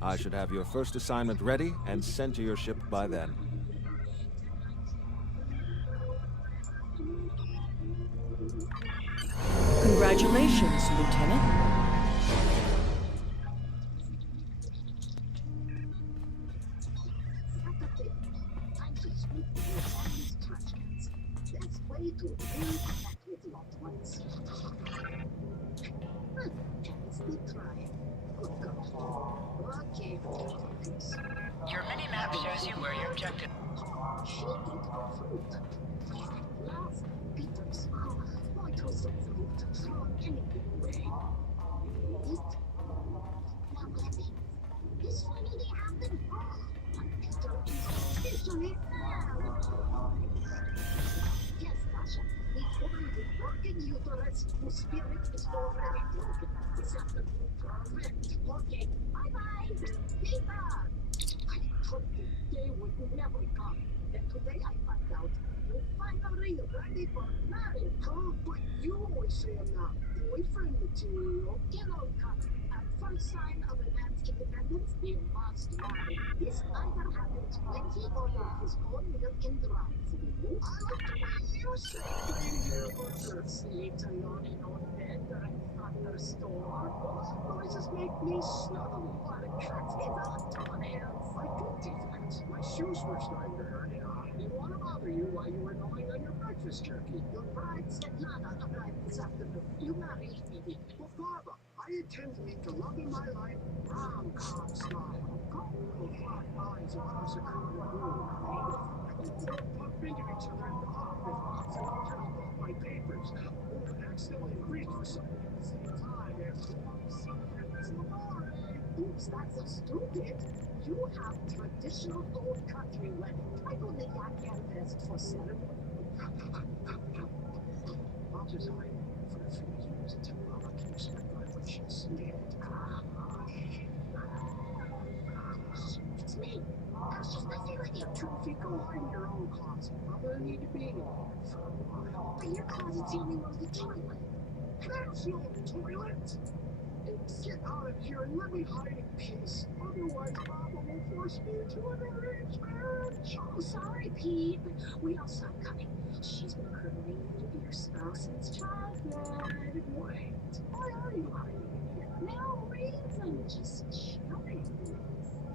I should have your first assignment ready and sent to your ship by then. Congratulations, Lieutenant. Your mini-map shows you where your objective. This finally happened. Yes, Dasha. We formed a working uterus whose spirit is already broken. Is that the perfect? Okay. Bye-bye. Viva! I thought the day would never come. And today I find out you're finally ready for marriage. Oh, but you always say I'm not boyfriend material. You know, Connor, at first sign of a man's independence, he must marry. This either happens when he orders his own meal in drive-thru. I like the way you say reindeer orchard sleep alone in own bed during thunderstorm. Noises make me snuggle, but a cat is a toenail. I do different. My shoes were starting to hurt. I didn't want to bother you while you were gnawing on your breakfast jerky. Your bride Svetlana arrived this afternoon. You married me. Well, Barbara, I intend to meet the love of my life, rom-com style. Cold black eyes across a crowded room. Bump into each other in the office, and I'll turn off my papers. Or accidentally reach for something at the same time. Oops, that's so stupid. You have traditional old country wedding. I go to yacht canvas for ceremony. I'll just hide for a few years until Mama can respect my wishes. It's me. That's just my feeling. Trophy, go hide in your own closet. I'm gonna need to be in here for a while. But your closet's the only one with the toilet. There's no toilet. Get out of here and let me hide in peace. Otherwise, Mama will force me into an arranged marriage. Oh, sorry, Pete, but we all saw it coming. She's been currently your spouse since childhood. Wait, why are you hiding in here? No reason, just chilling.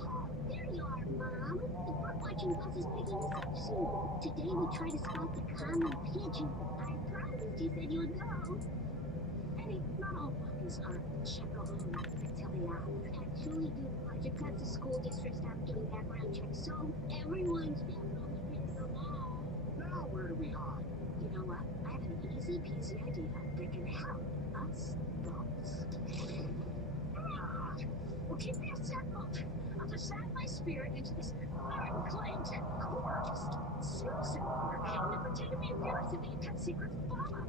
Oh, there you are, Mom. The bird watching bus is picking us up soon. Today we try to spot the common pigeon. I promised you said you'd know. Hey, not all puppies are checkable until they are. Actually, do because the school districts have doing background checks, so everyone's been on the law. Now where do we hide? You know what? I have an easy peasy idea that can help us both. Okay, we're settled. I'll just send my spirit into this unclaimed, gorgeous Susan. Never taken me appearance in the top secret follow.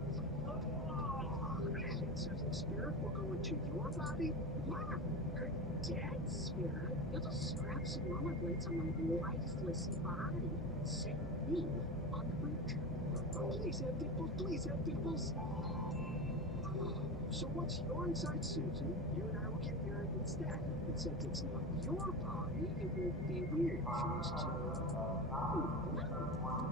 Susan's spirit will go into your body? Yeah, her dead spirit. You'll just scrap some rollerblades on my lifeless body. Set me on the route. Please have dimples, please have dimples. So what's your inside, Susan? You and I will get married instead. And since it's not your body, it would be weird for us to...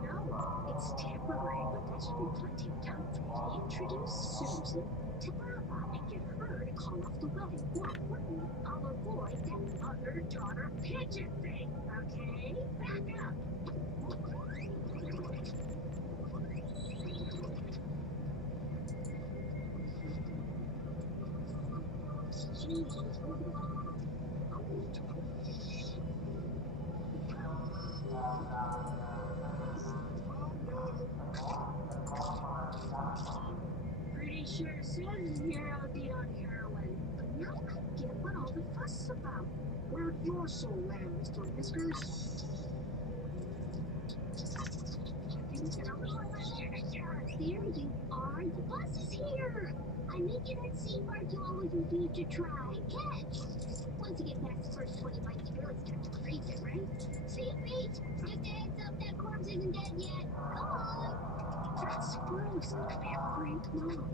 No, it's temporary, but there should be plenty of time for you to introduce Susan to Mama and get her to call off the wedding. More importantly, I'll avoid that mother-daughter pigeon thing, okay? Back up. Pretty sure Susan here OD'd on heroin, but now I get what all the fuss about. Where'd your soul land, Mr. Whiskers? There you are. The bus is here. I'm making that sea part you always refuse to try. Catch. Once you get past the first 25 feet, it's time to freeze it, right? See you, Pete. Just a heads up, that corpse isn't dead yet. Come on. That's gross. Come here, Frank. Mom.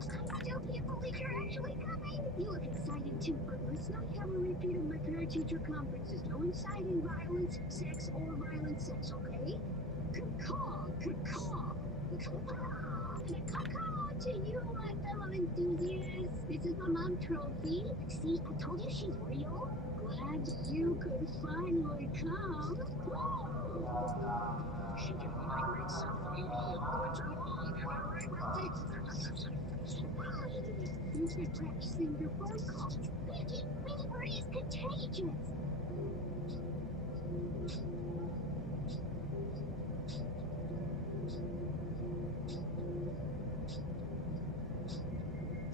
I still can't believe you're actually coming. You look excited too, but let's not have a repeat of my parent-teacher conferences. No inciting violence, sex, or violent sex, okay? Caw, caw, caw to you, my fellow enthusiasts. This is my mom trophy. See, I told you she's real. Glad you could finally come. She can moderate self-beauty all winter long. Am I right, Ralphie? You should practicing your vocals. Fever is contagious.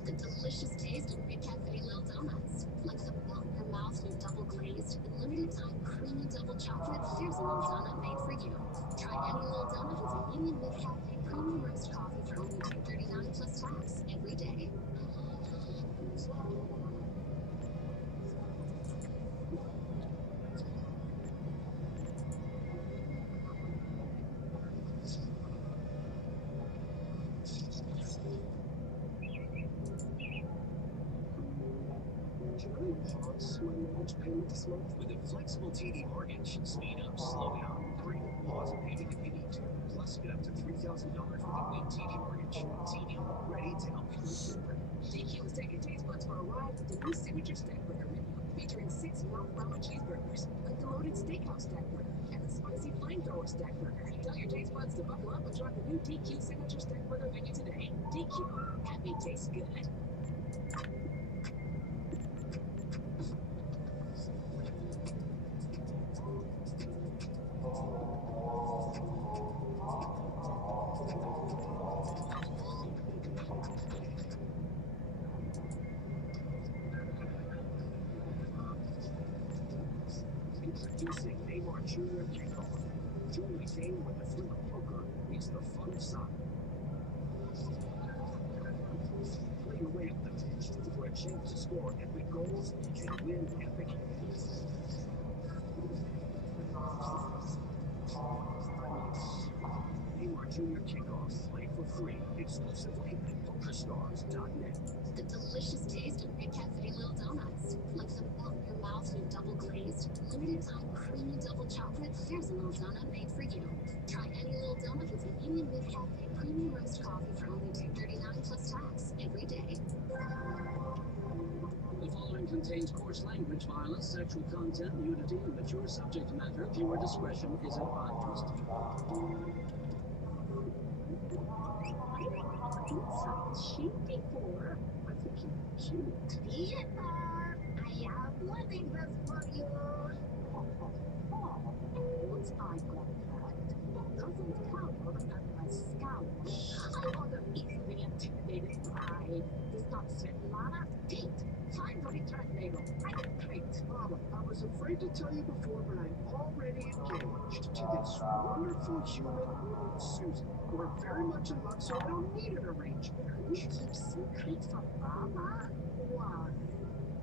The delicious taste of Big Cafe Little Donuts. Flexible melt in your mouth with double glazed. Limited time creamy double chocolate. Here's a little donut made for you. Try any little donut with a medium Big Cafe premium roast coffee for only $2.39 plus tax every day. With a flexible TD mortgage, speed up, slow down, break, pause, and pay if you need to. Plus, get up to $3,000 with a big TD mortgage. TD, ready to help you move forward. DQ is taking taste buds for a ride with the new signature Stackburger menu, featuring 6 mouth-watering cheeseburgers, a demoted steakhouse Stackburger, and a spicy flamethrower Stackburger. Tell your taste buds to buckle up and try the new DQ signature Stackburger menu today. DQ, happy tastes good. Introducing Neymar Jr. Kickoff. Join the game where the thrill of poker meets the fun of soccer. Play your way up the pitch for a chance to score epic goals and win epic games. Neymar Jr. Kickoff. Play for free exclusively at PokerStars.net. The delicious taste of Big Cafe Little Donuts. Flexible melt in your mouth with double glazed. Limited time creamy double chocolate. Here's a little donut made for you. Try any little donut with a medium Big Cafe premium roast coffee for only $2.39 plus tax every day. The following contains coarse language, violence, sexual content, nudity, and mature subject matter. Viewer discretion is advised. I've seen before. I think you're cute. Peter, I have one thing for you. What's I got that? Doesn't count on a scout. I want to easily intimidated pride. Does not Svetlana Pete. Time for the tornado. I can print. Mama, I was afraid to tell you before, but I'm already engaged to this wonderful human woman, Susan. We're very much in love, so I don't need an arranged marriage. You keep secrets from Mama? Why?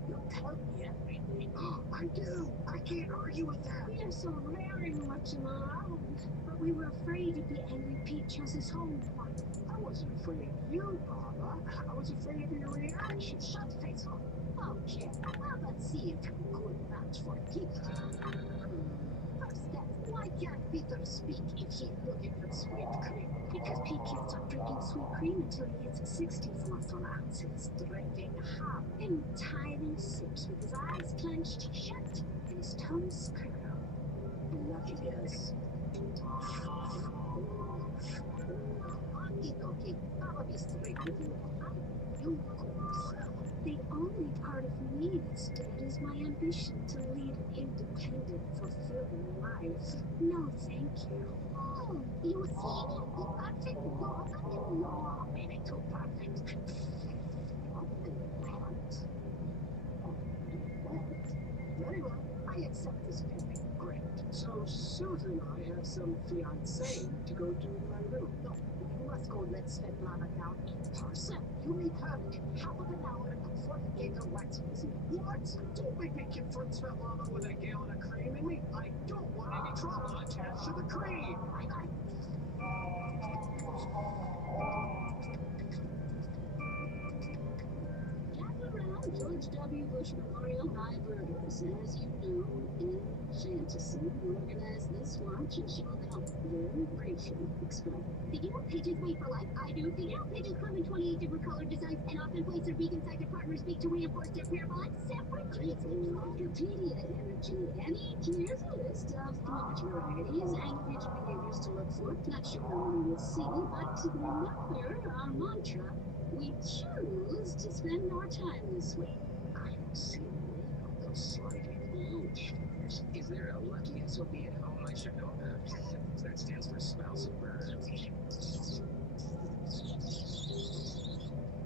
You'll tell me everything. I I do. I can't argue with that. We are so very much in love. But we were afraid if the angry Pete chose his home point. I wasn't afraid of you, Baba. I was afraid of your reaction. Shut face off. Okay, well, let's see if you could match for Peter. First step, why can't Peter speak if he's looking for sweet cream? Because Pete can't stop drinking sweet cream until he hits 64 ounces, drinking half in tiny sips with his eyes clenched shut and his tongue curled. Lucky guess. Okay, I'll be straight with you. You course. The only part of me that's dead is my ambition to lead an independent, fulfilling life. No, thank you. Oh, you see, perfect law made it too perfect. Very well, I accept this payment. Great. So Susan and I have some fiancé to go do in my room. No, you must go let Svetlana down in person. You meet her in half of an hour before the gate of wax museum. What? Don't make me confront Svetlana with a gallon of cream in me. I don't want any trauma attached to the cream. George W. Bush Memorial High Burgers, as you know, in fantasy, organized this watch and show them very briefly explain. Did you know pigeons wait for life? I do. Did you know pigeons come in 28 different color designs and often place their beak inside their partner's beak to reinforce their pair bonds separately? Wikipedia energy. Any here's a list of plumage varieties and pigeon behaviors to look for. Not sure how many we'll see, but remember our mantra. We choose to spend our time this way. I don't see those sliding chairs. Is there a lucky SOB at home I should know about? That stands for spouse of birds.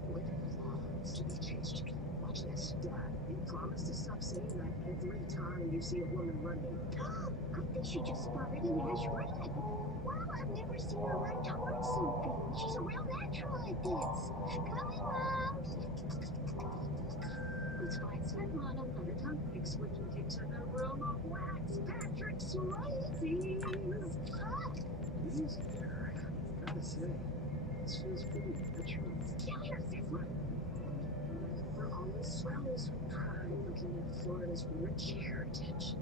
What laws to be changed? Watch this. Dad, you promise to stop saying that every time you see a woman running. I think she just spotted an ash red. Wow, I've never seen her run towards something. She's a real natural at this. Coming out. Let's find Svetlana and let her tongue pick swinging into the room of wax Patrick Swayze's. Easy there. Gotta say, this feels pretty natural. Here, Svetlana. We're always swells with pride looking at Florida's rich heritage.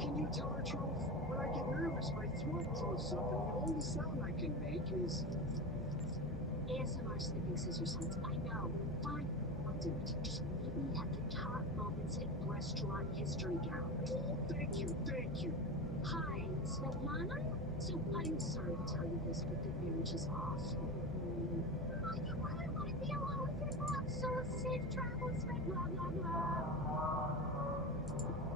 Can you tell her, Trove? When I get nervous, my throat closes up, and the only sound I can make is... ASMR snipping scissor sounds. I know. Fine, I'll do it. Just meet me at the top moments in restaurant history gallery. Oh, thank you, thank you. Hi, Svetlana? So I'm sorry to tell you this, but the marriage is off. Oh, you really want to be alone with your mom? So safe travels, blah, blah, blah.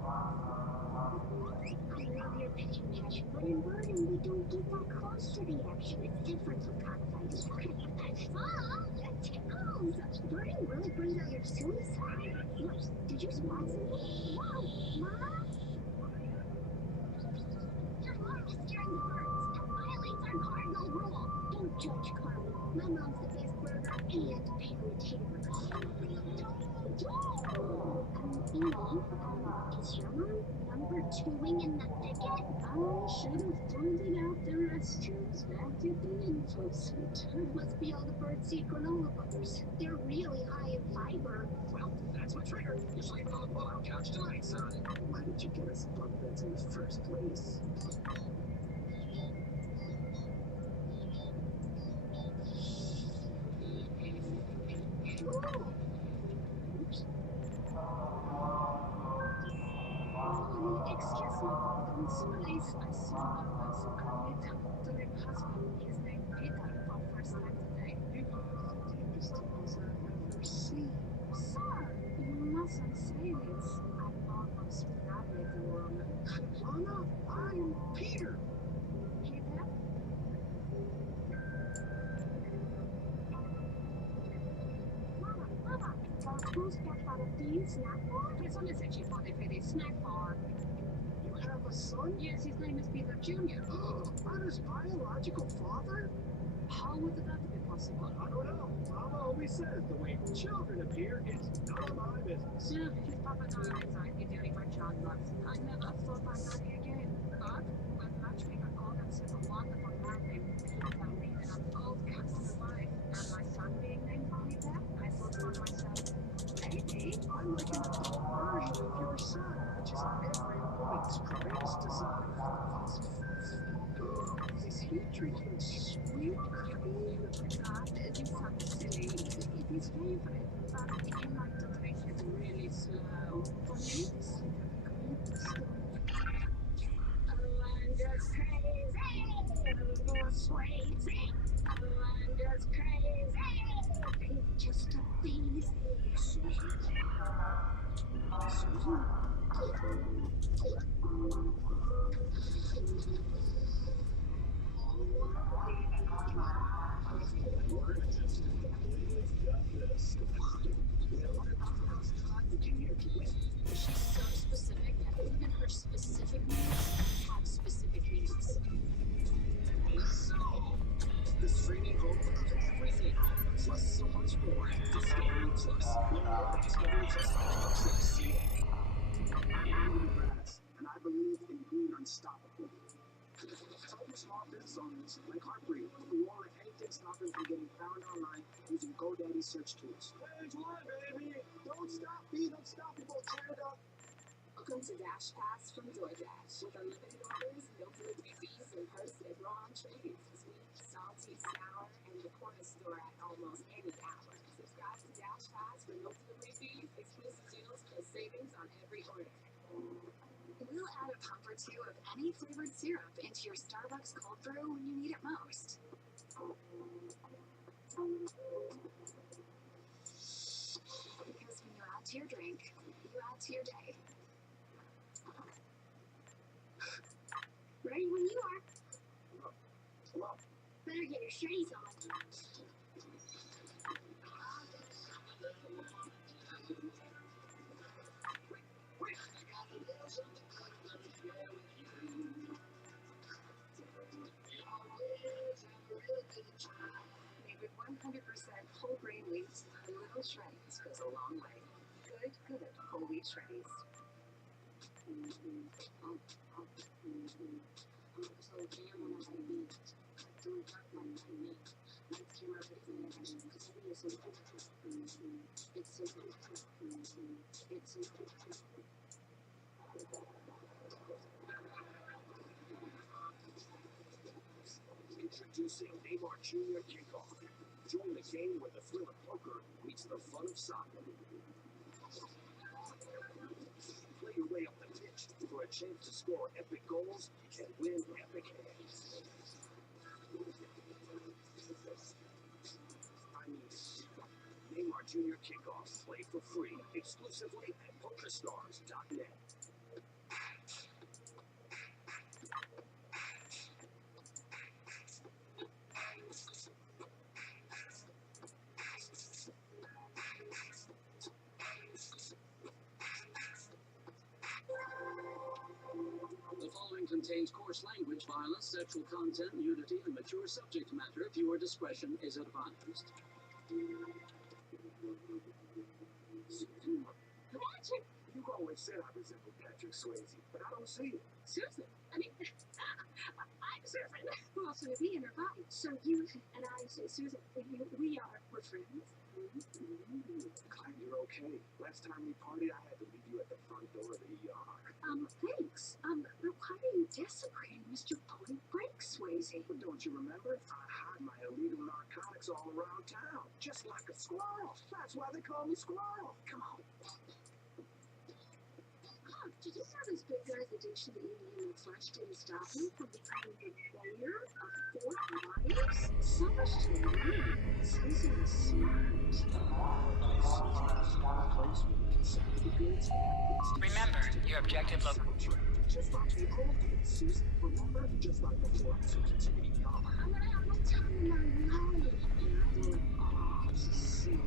I love your pigeon passion, but in birding we don't get that close to the action. It's different from cockfighting. Mom, that tickles. Birding really brings out your suicide. Look, did you spot something? Whoa, Mom? Your mom is scaring the birds. That violates our cardinal rule. Don't judge, Carmen. My mom's the best birder and parent here. Is your mom number 2ing in the thicket? I should have pointed out the restrooms back at the info center. Must be all the birdseed granola bars. They're really high in fiber. Well, that's what triggered. You're sleeping on the pull-out couch tonight, son. Why did you get us bunk beds in the first place? Ooh. Oops. Excuse me. In this place, I saw a person with a husband. His name Peter for first time today. You are the deepest things I've ever seen. Sir, you mustn't say this. I'm almost married a woman. Lana, I'm Peter. Peter? Mama, who's that out of the snack bar? Person is actually for the snack bar. You have a son? Yes, his name is Peter Jr. Anna's biological father? How would that be possible? I don't know. Mama always says the way children appear is none of my business. Sure, his Papa Noel anxiety during my childbirth. I never thought my daddy again. But when matchmaker Olga set a wonderful man named Peter leaving an old cousin alive, and my son being named Peter, I thought to myself, Maybe I'm like an adult version of your son, which is every woman's greatest desire. Is he drinking sweet cream? This sounds silly. It is favorite, but he likes to drink it really slow. For me, it's great stuff. I'm just crazy. More crazy. I'm just crazy. It's just a thing. Susan? She's so specific, even her specific needs have specific needs. So, the streaming home of everything, plus so much more. Discovery Plus. Learn more at discoveryplus.ca. I'm Andy Brass, and I believe in being unstoppable. Help small business owners like Heartbreak who won't let anything stop them from getting found online using GoDaddy search tools. Page one, baby! Don't stop being unstoppable, Canada! Welcome to Dash Pass from DoorDash. With unlimited orders, no delivery fees, and personal raw trades. Sweet, salty, sour, and the corner store at almost any hour. Subscribe to Dash Pass for no delivery fees, exclusive deals, and savings on every order. We'll add a pump or two of any flavored syrup into your Starbucks cold brew when you need it most. Because when you add to your drink, you add to your day. Ready when you are. Better get your shades on. Made with 100% whole grain wheat and little shreddies goes a long way. Good whole wheat shreddies. So jam on that baby. Don't talk like me. Let's came out with the because it is simple. It's simple. It's simple. Introducing Neymar Jr. Kickoff. Join the game where the thrill of poker meets the fun of soccer. Play your way up the pitch for a chance to score epic goals and win epic hands. I mean, Neymar Jr. Kickoff. Play for free exclusively at PokerStars.net. The following contains coarse language, violence, sexual content, nudity, and mature subject matter. Viewer discretion is advised. Patrick! You always said I resembled Patrick Swayze, but I don't see it. Susan, I mean, I'm Susan. Who else would it be in her body? So you and I say, Susan, we're friends. Glad you're okay. Last time we partied, I had to leave you at the front door of the ER. Thanks. But why are you desecrating Mr. Point Break, Swayze? But don't you remember? I hide my illegal narcotics all around town, just like a squirrel. That's why they call me Squirrel. Come on. Did you know this big guy's addiction to eating human flesh didn't stop him from becoming the player of Fort Myers? So much to learn. Susan is smart. Remember, your objective location. Just like the old days, Susan. Remember? Just like before I took you to the ER. I'm gonna have a time of my life. Oh, see.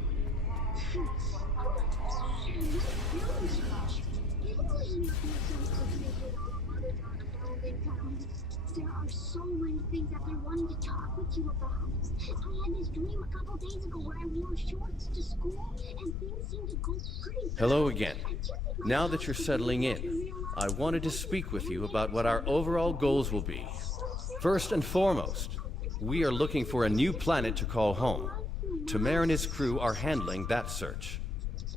There are so many things I've been wanting to talk with you about. I had this dream a couple days ago where I wore shorts to school and things seemed to go pretty. Hello again. Now that you're settling in, I wanted to speak with you about what our overall goals will be. First and foremost, we are looking for a new planet to call home. Tamer and his crew are handling that search.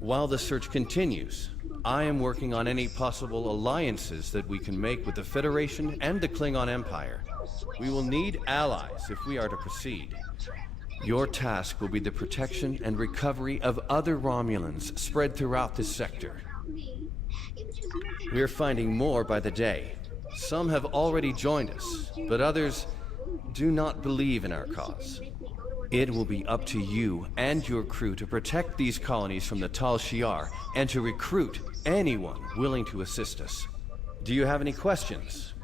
While the search continues, I am working on any possible alliances that we can make with the Federation and the Klingon Empire. We will need allies if we are to proceed. Your task will be the protection and recovery of other Romulans spread throughout this sector. We're finding more by the day. Some have already joined us, but others do not believe in our cause. It will be up to you and your crew to protect these colonies from the Tal Shiar and to recruit anyone willing to assist us. Do you have any questions?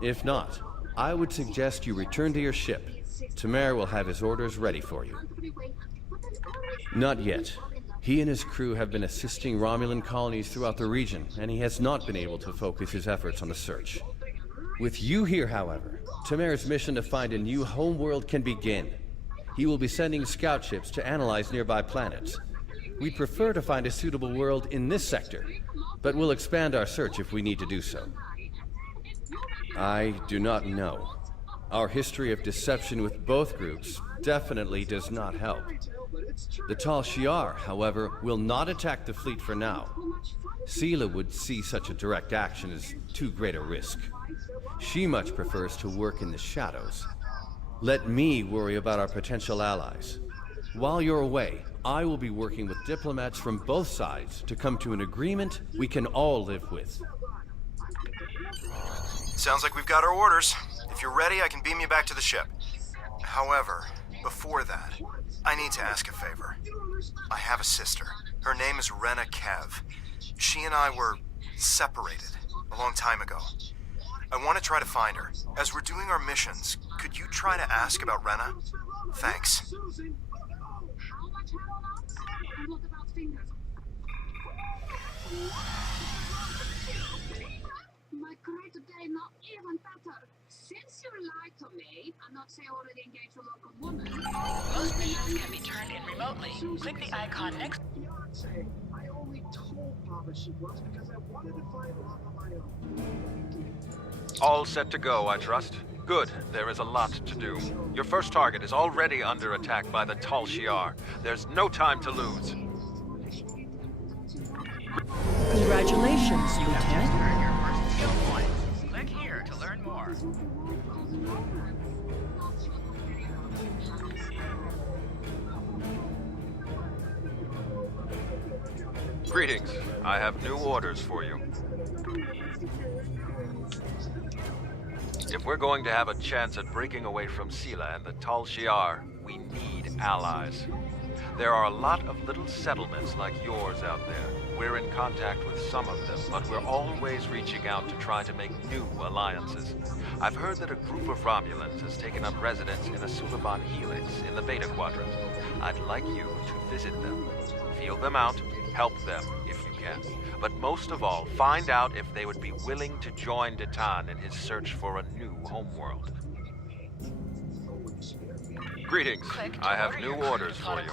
If not, I would suggest you return to your ship. Tamer will have his orders ready for you. Not yet. He and his crew have been assisting Romulan colonies throughout the region, and he has not been able to focus his efforts on the search. With you here, however, Tamer's mission to find a new homeworld can begin. He will be sending scout ships to analyze nearby planets. We'd prefer to find a suitable world in this sector, but we'll expand our search if we need to do so. I do not know. Our history of deception with both groups definitely does not help. The Tal Shiar, however, will not attack the fleet for now. Sela would see such a direct action as too great a risk. She much prefers to work in the shadows. Let me worry about our potential allies. While you're away, I will be working with diplomats from both sides to come to an agreement we can all live with. Sounds like we've got our orders. If you're ready, I can beam you back to the ship. However, before that, I need to ask a favor. I have a sister. Her name is Rena Kev. She and I were separated a long time ago. I want to try to find her. As we're doing our missions, could you try to ask about Rena? Thanks. My great day, not even better. Since you lied to me and not say already engaged a local woman. Most missions can be turned in remotely. Click the icon next. Fiance, I only told Papa she was because I wanted to find love on my own. All set to go, I trust? Good. There is a lot to do. Your first target is already under attack by the Tal Shiar. There's no time to lose. Congratulations, You have just Lieutenant. earned your first skill point. Click here to learn more. Greetings. I have new orders for you. If we're going to have a chance at breaking away from Sela and the Tal Shiar, we need allies. There are a lot of little settlements like yours out there. We're in contact with some of them, but we're always reaching out to try to make new alliances. I've heard that a group of Romulans has taken up residence in a Suliban Helix in the Beta Quadrant. I'd like you to visit them. Feel them out, help them if you can. But most of all, find out if they would be willing to join Detan in his search for a new homeworld. Greetings. I have new orders for you.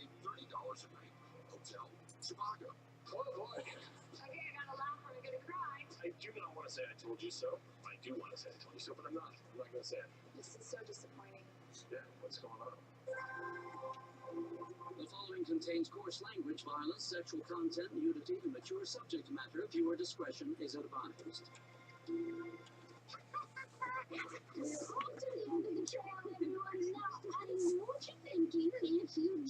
save $30 a night. Hotel, Chewbacca. Oh boy. Okay, I gotta laugh or I'm gonna cry. I do not want to say I told you so. I do want to say I told you so, but I'm not. I'm not going to say it. This is so disappointing. Yeah, what's going on? The following contains coarse language, violence, sexual content, nudity, and mature subject matter. Viewer discretion is advised. We're on to the end of the trail, everyone. Now, I know what you're thinking. If you